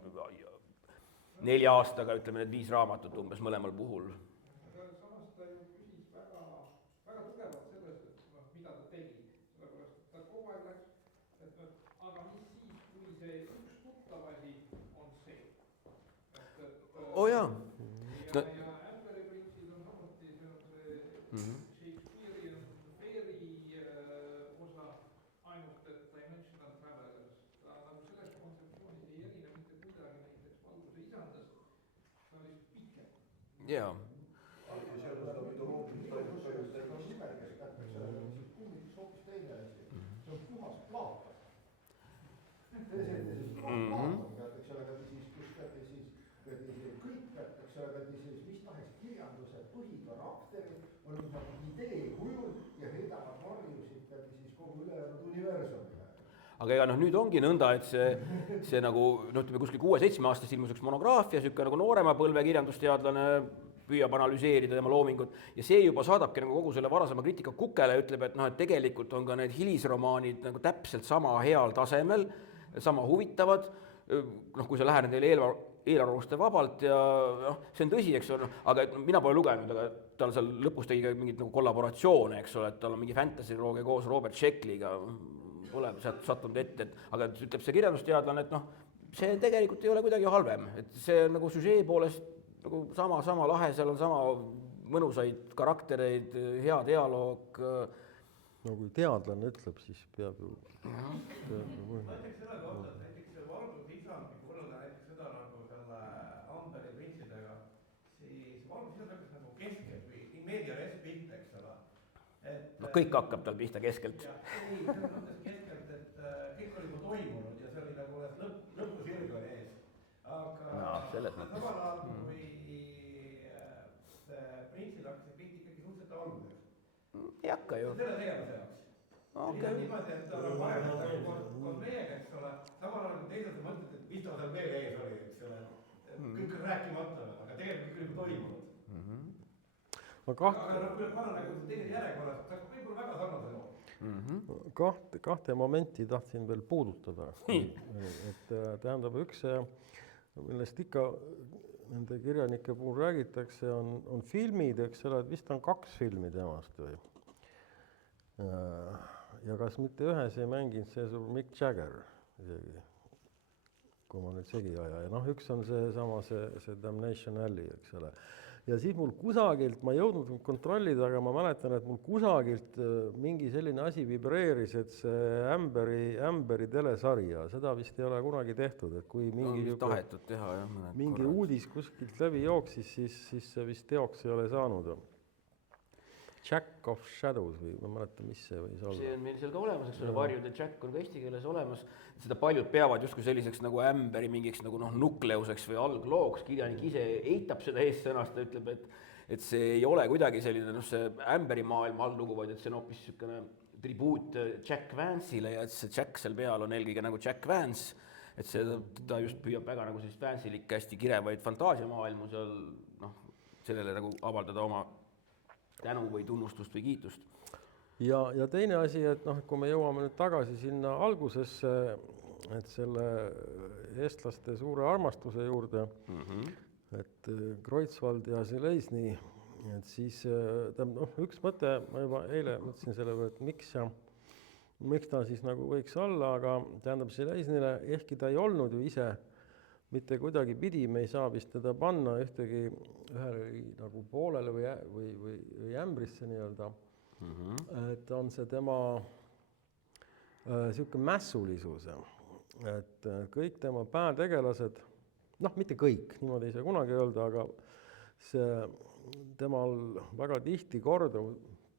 4 aastaga, ütleme need 5 raamatut umbes mõlemal puhul. Samas ta ju küsis väga tugevalt sellest, et mida ta tegi, sellepärast et ta kogu aeg läks, aga mis siis, kui see üks tuttav asi on see. Oh jaa. Ja Amberi prinsid on samuti, see on see Shakespearean fairy osa, ainult et dimensional travelers. Ta nagu selles kontseptsioonis ei erine mitte kuidagi näiteks Valguse isandast, ta oli pikem. Jaa. Ja seal on seda mütoloogilist ainult nimed, kes kättakse, siis kummiks hoopis teine asi. See on puhas Platon. Platon käteks jälle siis, kus käteks siis kõik käteks jälle siis mis tahes kirjanduse põhikarakterid on nagu idee kujul ja heidavad varjusid siis kogu ülejäänud universumile. Aga nüüd ongi nõnda, et see nagu, ütleme kuskil 6-7 aastast ilmus üks monograafia, siuke nagu noorema põlve kirjandusteadlane püüab analüseerida tema loomingut ja see juba saadabki nagu kogu selle varasema kriitika kukele ja ütleb, et tegelikult on ka need hilisromaanid nagu täpselt sama heal tasemel, sama huvitavad, kui sa lähed neile eelarvamuste vabalt ja see on tõsi, eks ole, aga mina pole lugenud, aga tal seal lõpus tegi ka mingit nagu kollaboratsioone, eks ole, et tal on mingi fantasy-loogia koos Robert Sheckliga, pole sattunud ette, aga ütleb see kirjandusteadlane, et see tegelikult ei ole kuidagi halvem, et see on nagu süžee poolest nagu sama lahe, seal on sama mõnusaid karaktereid, hea dialoog. No kui teadlane ütleb, siis peab ju... Näiteks selle kohta, et näiteks see Valguse isand, kui võrrelda näiteks seda nagu selle Amberi prinsidega, siis Valguse isand hakkas nagu keskelt või meedia res pihta, eks ole. Kõik hakkab tal pihta keskelt. Ei, selles mõttes keskelt, et kõik oli toimunud ja see oli nagu lõpusirg oli ees. Aga samal ajal, kui prinsid hakkasid pihta ikkagi suhteliselt alguses. Ei hakka ju. Selle tegemise jaoks. Niimoodi, et ta on paremalt koos meiega, eks ole. Samal ajal kui teised mõtled, et mis ta seal veel ees oli, eks ole. Kõik on rääkimata, aga tegelikult kõik oli toimunud. Aga kui panna nagu teine järjekorras, ta on võib-olla väga sarnase. Kahte momenti tahtsin veel puudutada. Et tähendab, üks millest ikka nende kirjanike puhul räägitakse, on filmid, eks ole, et vist on 2 filmi temast või. Ja kas mitte ühes ei mänginud see suur Mick Jagger isegi, kui ma nüüd segi aja. Ja noh, üks on see Damnation Alley, eks ole. Ja siis mul kusagilt, ma ei jõudnud kontrollida, aga ma mäletan, et mul kusagilt mingi selline asi vibreeris, et see Ämberi telesarja, seda vist ei ole kunagi tehtud, et kui tahetud teha, jah, mingi uudis kuskilt läbi jooksis, siis see vist teoks ei ole saanud. Jack of Shadows või ma mäletan, mis see võis olla. See on meil seal ka olemas, eks ole, varjude Jack on ka eesti keeles olemas. Seda paljud peavad justkui selliseks nagu Ämberi mingiks nagu nukleuseks või alglooks. Kirjanik ise eitab seda eessõnast, ta ütleb, et see ei ole kuidagi selline see Ämberi maailma alllugu, vaid et see on hoopis niisugune tribuut Jack Vance'ile ja et see Jack seal peal on eelkõige nagu Jack Vance, et ta just püüab väga nagu sellist Vance'ilikke hästi kirevaid fantaasiamaailmu seal sellele nagu avaldada oma tänu või tunnustust või kiitust. Ja teine asi, et kui me jõuame nüüd tagasi sinna algusesse, et selle eestlaste suure armastuse juurde, et Kreutzwald ja Železny, et siis üks mõte, ma juba eile mõtlesin selle peale, et miks ta siis nagu võiks olla, aga tähendab Železnile, ehkki ta ei olnud ju ise mitte kuidagi pidi, me ei saa vist teda panna ühtegi ühele nagu poolele või ämbrisse nii-öelda. Et on see tema sihuke mässulisus, et kõik tema päätegelased, mitte kõik, niimoodi ei saa kunagi öelda, aga see temal väga tihti korduv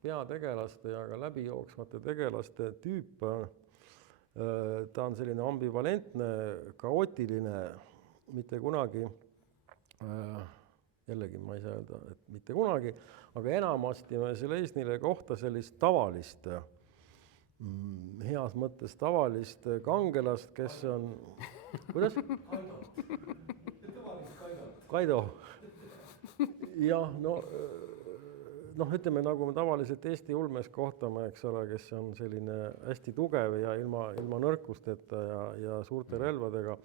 peategelaste ja ka läbijooksvate tegelaste tüüp, ta on selline ambivalentne, kaootiline, mitte kunagi, jällegi ma ei saa öelda, et mitte kunagi, aga enamasti me Železnile kohta sellist tavalist, heas mõttes tavalist kangelast, kes on, kuidas? Kaido. Jah, ütleme, nagu me tavaliselt Eesti ulmes kohtame, eks ole, kes on selline hästi tugev ja ilma nõrkusteta ja suurte relvadega.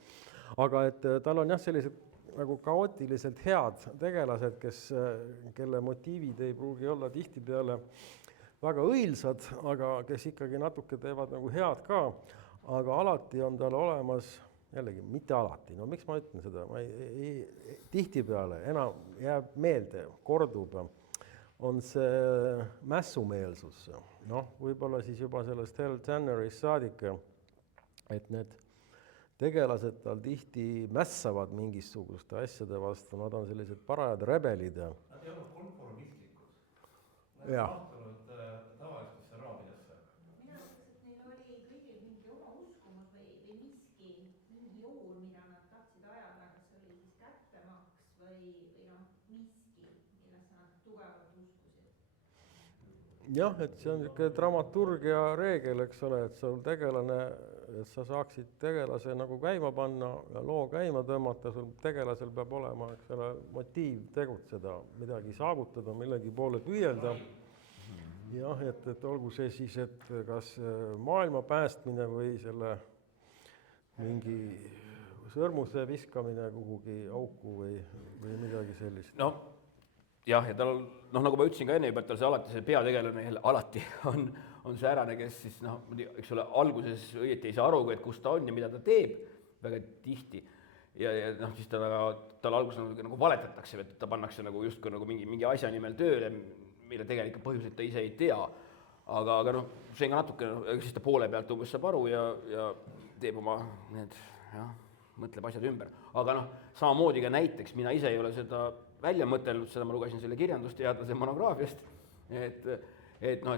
Aga et tal on jah sellised nagu kaootiliselt head tegelased, kelle motiivid ei pruugi olla tihtipeale väga õilsad, aga kes ikkagi natuke teevad nagu head ka, aga alati on tal olemas, jällegi mitte alati, miks ma ütlen seda, tihtipeale enam jääb meelde, kordub, on see mässumeelsus. Võib-olla siis juba sellest Hell Tannerist saadik, et need tegelased tal tihti mässavad mingisuguste asjade vastu, nad on sellised parajad rebelid. Nad ei olnud konformistlikud. Nad mahtunud tavalistesse raamidesse. Mina ütleks, et neil oli kõigil mingi oma uskumus või mingi joon, mida nad tahtsid ajada, kas see oli siis kättemaks või miski, millesse nad tugevalt uskusid. Jah, et see on niisugune dramaturgia reegel, eks ole, et sul tegelane, et sa saaksid tegelase nagu käima panna ja loo käima tõmmata, sul tegelasel peab olema, eks ole, motiiv tegutseda, midagi saavutada, millegi poole püüelda. Jah, et olgu see siis, et kas maailma päästmine või selle mingi sõrmuse viskamine kuhugi auku või midagi sellist. Jah, ja tal, nagu ma ütlesin ka enne juba, et tal see alati see peategelane alati on säärane, kes siis, eks ole, alguses õieti ei saa aru, et kus ta on ja mida ta teeb väga tihti. Ja siis tal alguses nagu valetatakse, et ta pannakse nagu justkui nagu mingi asja nimel tööle, mille tegelikult põhjuselt ta ise ei tea. Aga see on ka natuke, siis ta poole pealt umbes saab aru ja teeb oma mõtleb asjad ümber. Aga samamoodi ka näiteks, mina ise ei ole seda välja mõtelnud, seda ma lugesin selle kirjandusteadlase monograafiast, et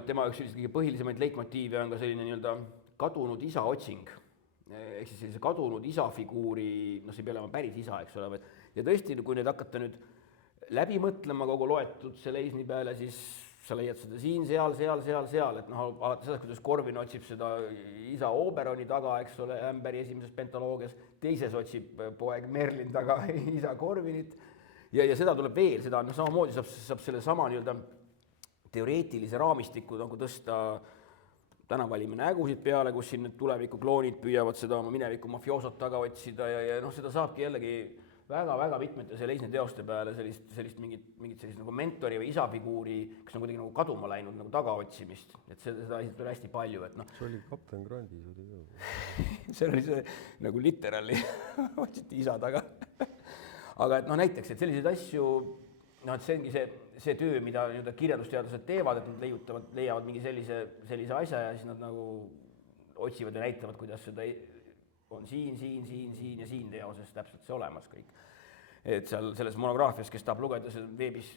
tema üks kõige põhilisemaid leitmotiive on ka selline nii-öelda kadunud isa otsing. Ehk siis sellise kadunud isafiguuri, see ei pea olema päris isa, eks ole. Ja tõesti, kui nüüd hakata nüüd läbi mõtlema kogu loetud Železny peale, siis sa leiad seda siin, seal, et alati seda, kuidas Korvin otsib seda isa Oberoni taga, eks ole, Ämberi esimeses pentaloogias, teises otsib poeg Merlin taga isa Korvinit. Ja seda tuleb veel, seda samamoodi saab selle sama nii-öelda teoreetilise raamistiku nagu tõsta tänavalime nägusid peale, kus siin need tulevikukloonid püüavad seda oma mineviku mafioosot taga otsida ja noh, seda saabki jällegi väga-väga mitmete Selesni teoste peale sellist mingit sellist nagu mentori või isafiguuri, kes on kuidagi nagu kaduma läinud nagu tagaotsimist, et seda esitab hästi palju, et noh. see oli kapten Grandis oli ka. seal oli see nagu literaali otsiti isa taga. Aga et noh, näiteks, et selliseid asju, noh, et see ongi see töö, mida nii-öelda kirjandusteadlased teevad, et nad leiavad mingi sellise asja ja siis nad nagu otsivad ja näitavad, kuidas seda on siin ja siin teoses täpselt see olemas kõik. Et seal selles monograafias, kes tahab lugeda, see on veebis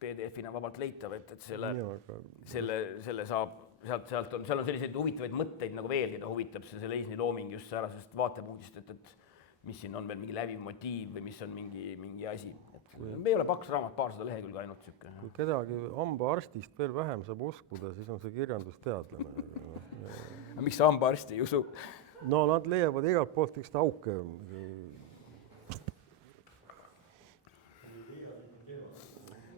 PDF-ina vabalt leitav, et selle saab, seal on selliseid huvitavaid mõtteid nagu veel, keda huvitab see Selesni looming just säärasest vaatepuudist, et mis siin on veel mingi läbiv motiiv või mis on mingi asi. Me ei ole paks raamat, 200 lehekülge ainult siuke. Kui kedagi hambaarstist veel vähem saab uskuda, siis on see kirjandusteadlane. Miks sa hambaarsti ei usu? No nad leiavad igalt poolt üks auke.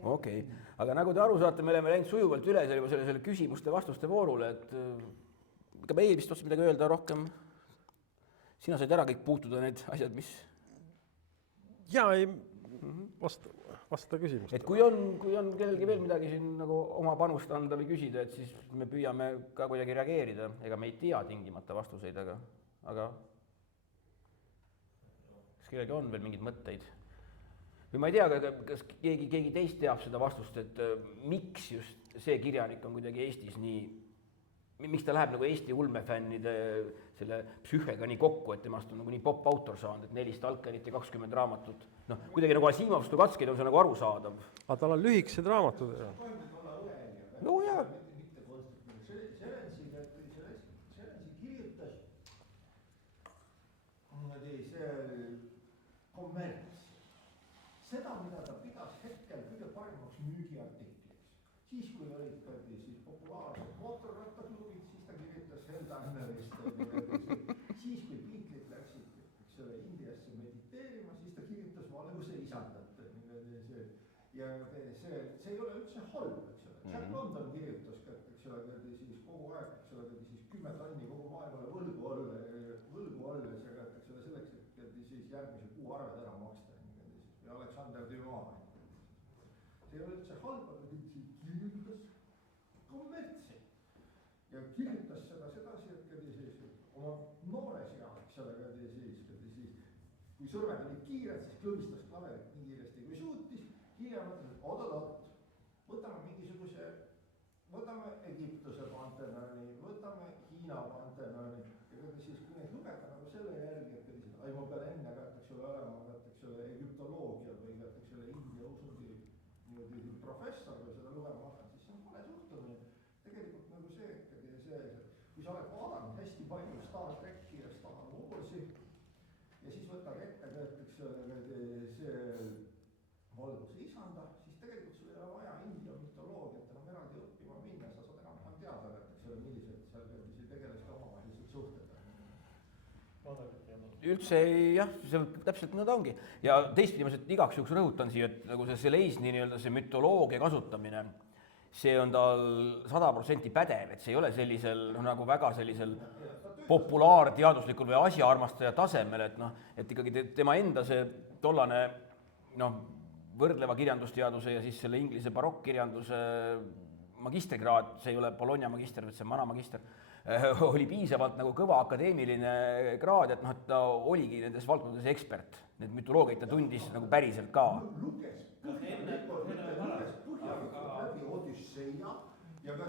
Okei, aga nagu te aru saate, me oleme läinud sujuvalt üle selle küsimuste-vastuste voorule, et ega me vist otsa midagi öelda rohkem. Sina said ära kõik puutuda need asjad, mis... Jaa, ei vasta küsimust. Et kui on kellelgi veel midagi siin nagu oma panust anda või küsida, et siis me püüame ka kuidagi reageerida. Ega me ei tea tingimata vastuseid, aga kas kellelgi on veel mingid mõtteid? Või ma ei tea, kas keegi teist teab seda vastust, et miks just see kirjanik on kuidagi Eestis nii... Miks ta läheb nagu Eesti ulmefännide selle psühhega nii kokku, et temast on nagu nii pop-autor saanud, et 4 Stalkerit ja 20 raamatut. Noh, kuidagi nagu Asimov Stugatskid on see nagu arusaadav. Aga tal on lühikesed raamatud. No jaa. Selensi kirjutas kommerts. Seda, mida ta pidas hetkel kõige paremaks müügiartikliks. Siis, kui olid siis populaarsed mootorrattaklubid, siis ta kirjutas Helldannerist. Siis, kui Beatlesid läksid Indiasse mediteerima, siis ta kirjutas Valguse isandat. Ja see ei ole üldse halb, eks ole. Jack London kirjutas siis kogu aeg, siis 10 tonni kogu maailmale võlgu olles, selleks, et siis järgmise kuu arved ära maksta. Ja Alexander Dumas. See ei ole üldse halb, aga kirjutas kommertsi. Ja kirjutas seda sedasi, et oma noores jaoks, siis, kui sõrmed olid kiired, siis klõvistas klaverit nii kiiresti, kui suutis. Hiljem mõtles, et võtame Egiptuse Pantenoni, võtame Hiina Pantenoni. Ja siis, kui neid lugeda nagu selle järgi, et ma pean enne olema egiptoloogia või India usundi professor või seda lugema hakanud, siis see on vale suhtumine. Tegelikult nagu see, kui sa oled vaadanud hästi palju Star Trekki ja Star Warsi ja siis võtad ette see Valguse isanda, siis tegelikult sul ei ole vaja India mütoloogiat enam eraldi õppima minna, sa saad enam teada, millised seal tegelesed omavahelised suhted. Üldse jah, see täpselt nii ongi. Ja teistpidi ma igaks juhuks rõhutan siia, et nagu see Selesni see mütoloogia kasutamine, see on tal 100% pädev, et see ei ole sellisel nagu väga sellisel populaarteaduslikul või asjaarmastaja tasemel, et ikkagi tema enda see tollane võrdleva kirjandusteaduse ja siis selle inglise barokkkirjanduse magistrikraad, see ei ole Bologna magister, vaid see Mana magister, oli piisavalt nagu kõva akadeemiline kraad, et ta oligi nendes valdkondades ekspert. Need mütoloogiaid ta tundis nagu päriselt ka. Luges läbi Odüsseia ja aga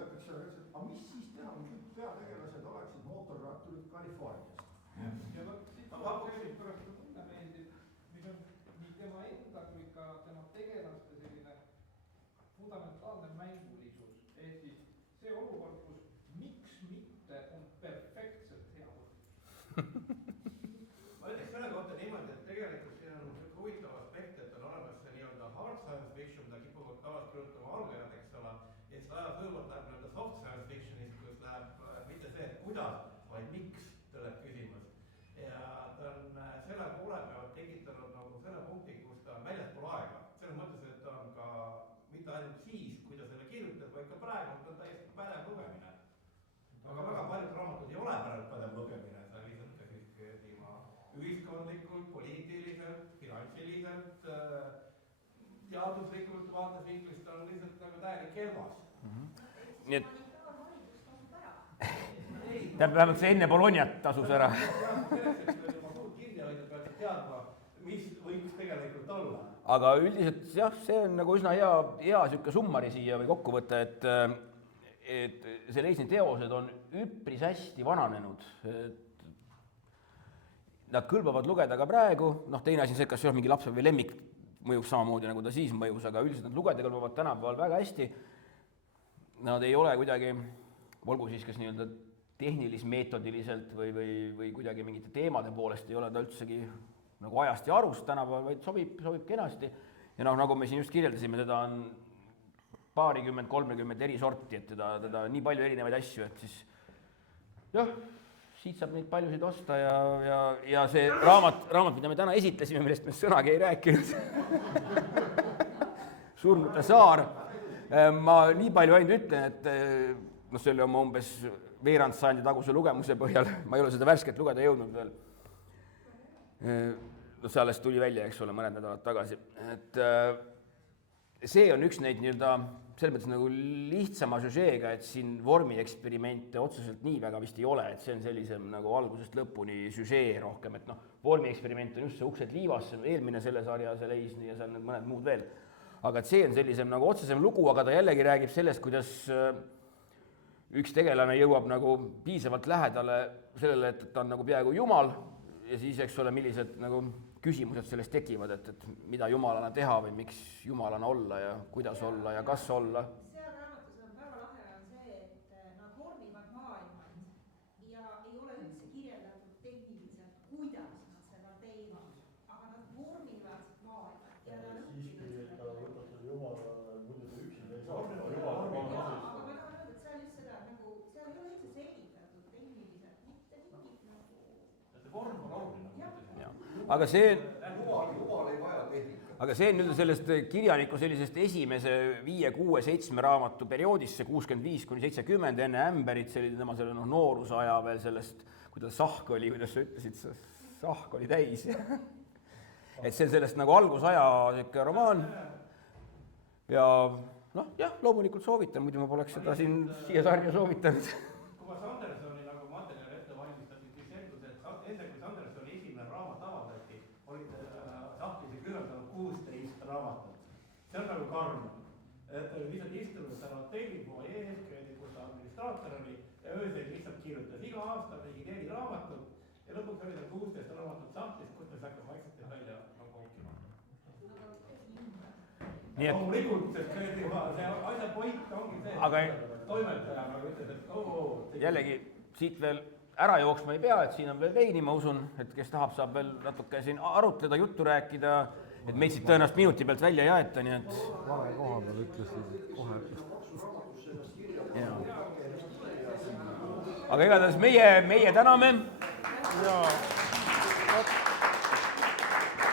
mis siis teha, kui kõik peategelased oleksid mootorratturid Californiast? Ja ma pakkusin pärast mulle meeldib, mis on nii tema enda kui ka tema tegelaste selline fundamentaalne mängulisus. Ehk siis see olukord, kus miks mitte on perfektselt hea võrd. Ma ütleks selle kohta niimoodi, et tegelikult siin on huvitav aspekt, et on olemas see nii-öelda hard science fiction, mida kipuvad tavaliselt kirjutama algajad, eks ole, ja siis ajas võõrvalt läheb nii-öelda soft science fictionist, kus läheb mitte see, et kuidas, vaid miks tuleb küsimus. Ja ta on selle ühiskondlikult, poliitiliselt, finantsiliselt, teaduslikult vaatevinklist on lihtsalt nagu täielik kelmas. Nii et vähemalt see enne Bolognat tasus ära. Kinni hoida pead teadma, mis võiks tegelikult olla. Aga üldiselt jah, see on nagu üsna hea sihuke summari siia või kokkuvõte, et see Leisni teosed on üpris hästi vananenud. Nad kõlbavad lugeda ka praegu, teine asi on see, kas see on mingi lapse või lemmik mõjuks samamoodi, nagu ta siis mõjus, aga üldiselt nad lugeda kõlbavad tänapäeval väga hästi. Nad ei ole kuidagi, olgu siis kas nii-öelda tehnilis-meetodiliselt või kuidagi mingite teemade poolest ei ole ta üldsegi nagu ajast ja arust tänapäeval, vaid sobib kenasti. Ja nagu me siin just kirjeldasime, teda on 20-30 eri sorti, et teda nii palju erinevaid asju, et siis jah, siit saab neid paljusid osta ja see raamat, mida me täna esitlesime, millest me sõnagi ei rääkinud, Surnute saar, ma nii palju ainult ütlen, et see oli oma umbes veerand sajandi taguse lugemuse põhjal, ma ei ole seda värsket lugeda jõudnud veel. See alles tuli välja, eks ole, mõned nädalad tagasi. Et see on üks neid nii-öelda selles mõttes nagu lihtsama žüžeega, et siin vormieksperimente otseselt nii väga vist ei ole, et see on sellisem nagu algusest lõpuni žüžee rohkem, et vormieksperiment on just see Uksed liivas, see on eelmine selle sarja, see Leisni ja seal need mõned muud veel. Aga et see on sellisem nagu otsesem lugu, aga ta jällegi räägib sellest, kuidas üks tegelane jõuab nagu piisavalt lähedale sellele, et ta on nagu peaaegu jumal ja siis, eks ole, millised nagu küsimused sellest tekivad, et mida jumalana teha või miks jumalana olla ja kuidas olla ja kas olla. Seal raamatus on väga lahe on see, et nad vormivad maailmad ja ei ole üldse kirjeldatud tehniliselt, kuidas nad seda teevad, aga nad vormivad maailmad ja nad õpivad seda. Aga ma tahan öelda, et seal just seda nagu, seal ei ole üldse selgitatud tehniliselt, mitte mingit nagu. See vorm on oluline. Aga see Jumal ei vaja tehnika. Aga see on nüüd sellest kirjaniku sellisest esimese 5, 6, 7 raamatu perioodist, see 65–70 enne Ämberit, see oli tema selle noorusaja veel sellest, kuidas sahk oli, kuidas sa ütlesid, sahk oli täis. Et see on sellest nagu algusaja romaan. Ja jah, loomulikult soovitan, muidu ma poleks seda siia sarja soovitanud. Kui ma Sandersoni nagu materjali ette valmistasin, siis selgus, et enne kui Sandersoni esimene raamat avaldati, olid sahtlisi kirjutanud 16 raamatut. See on nagu karm. Et lihtsalt istunud täna tellipoa ees, kus ta administraator oli, ja öösel lihtsalt kirjutas iga aasta mingi 4 raamatut ja lõpuks oli tal 16 raamatut sahtlis, kus ta hakkab vaikselt välja konkima. Loomulikult, sest see asja point ongi see, toimetaja nagu ütles, et jällegi siit veel ära jooksma ei pea, et siin on veel veini, ma usun, et kes tahab, saab veel natuke siin arutleda, juttu rääkida, et meid siit tõenäoliselt minuti pealt välja ei aeta, nii et vale koha peal ütlesid kohe. Aga igatahes meie täname. Ja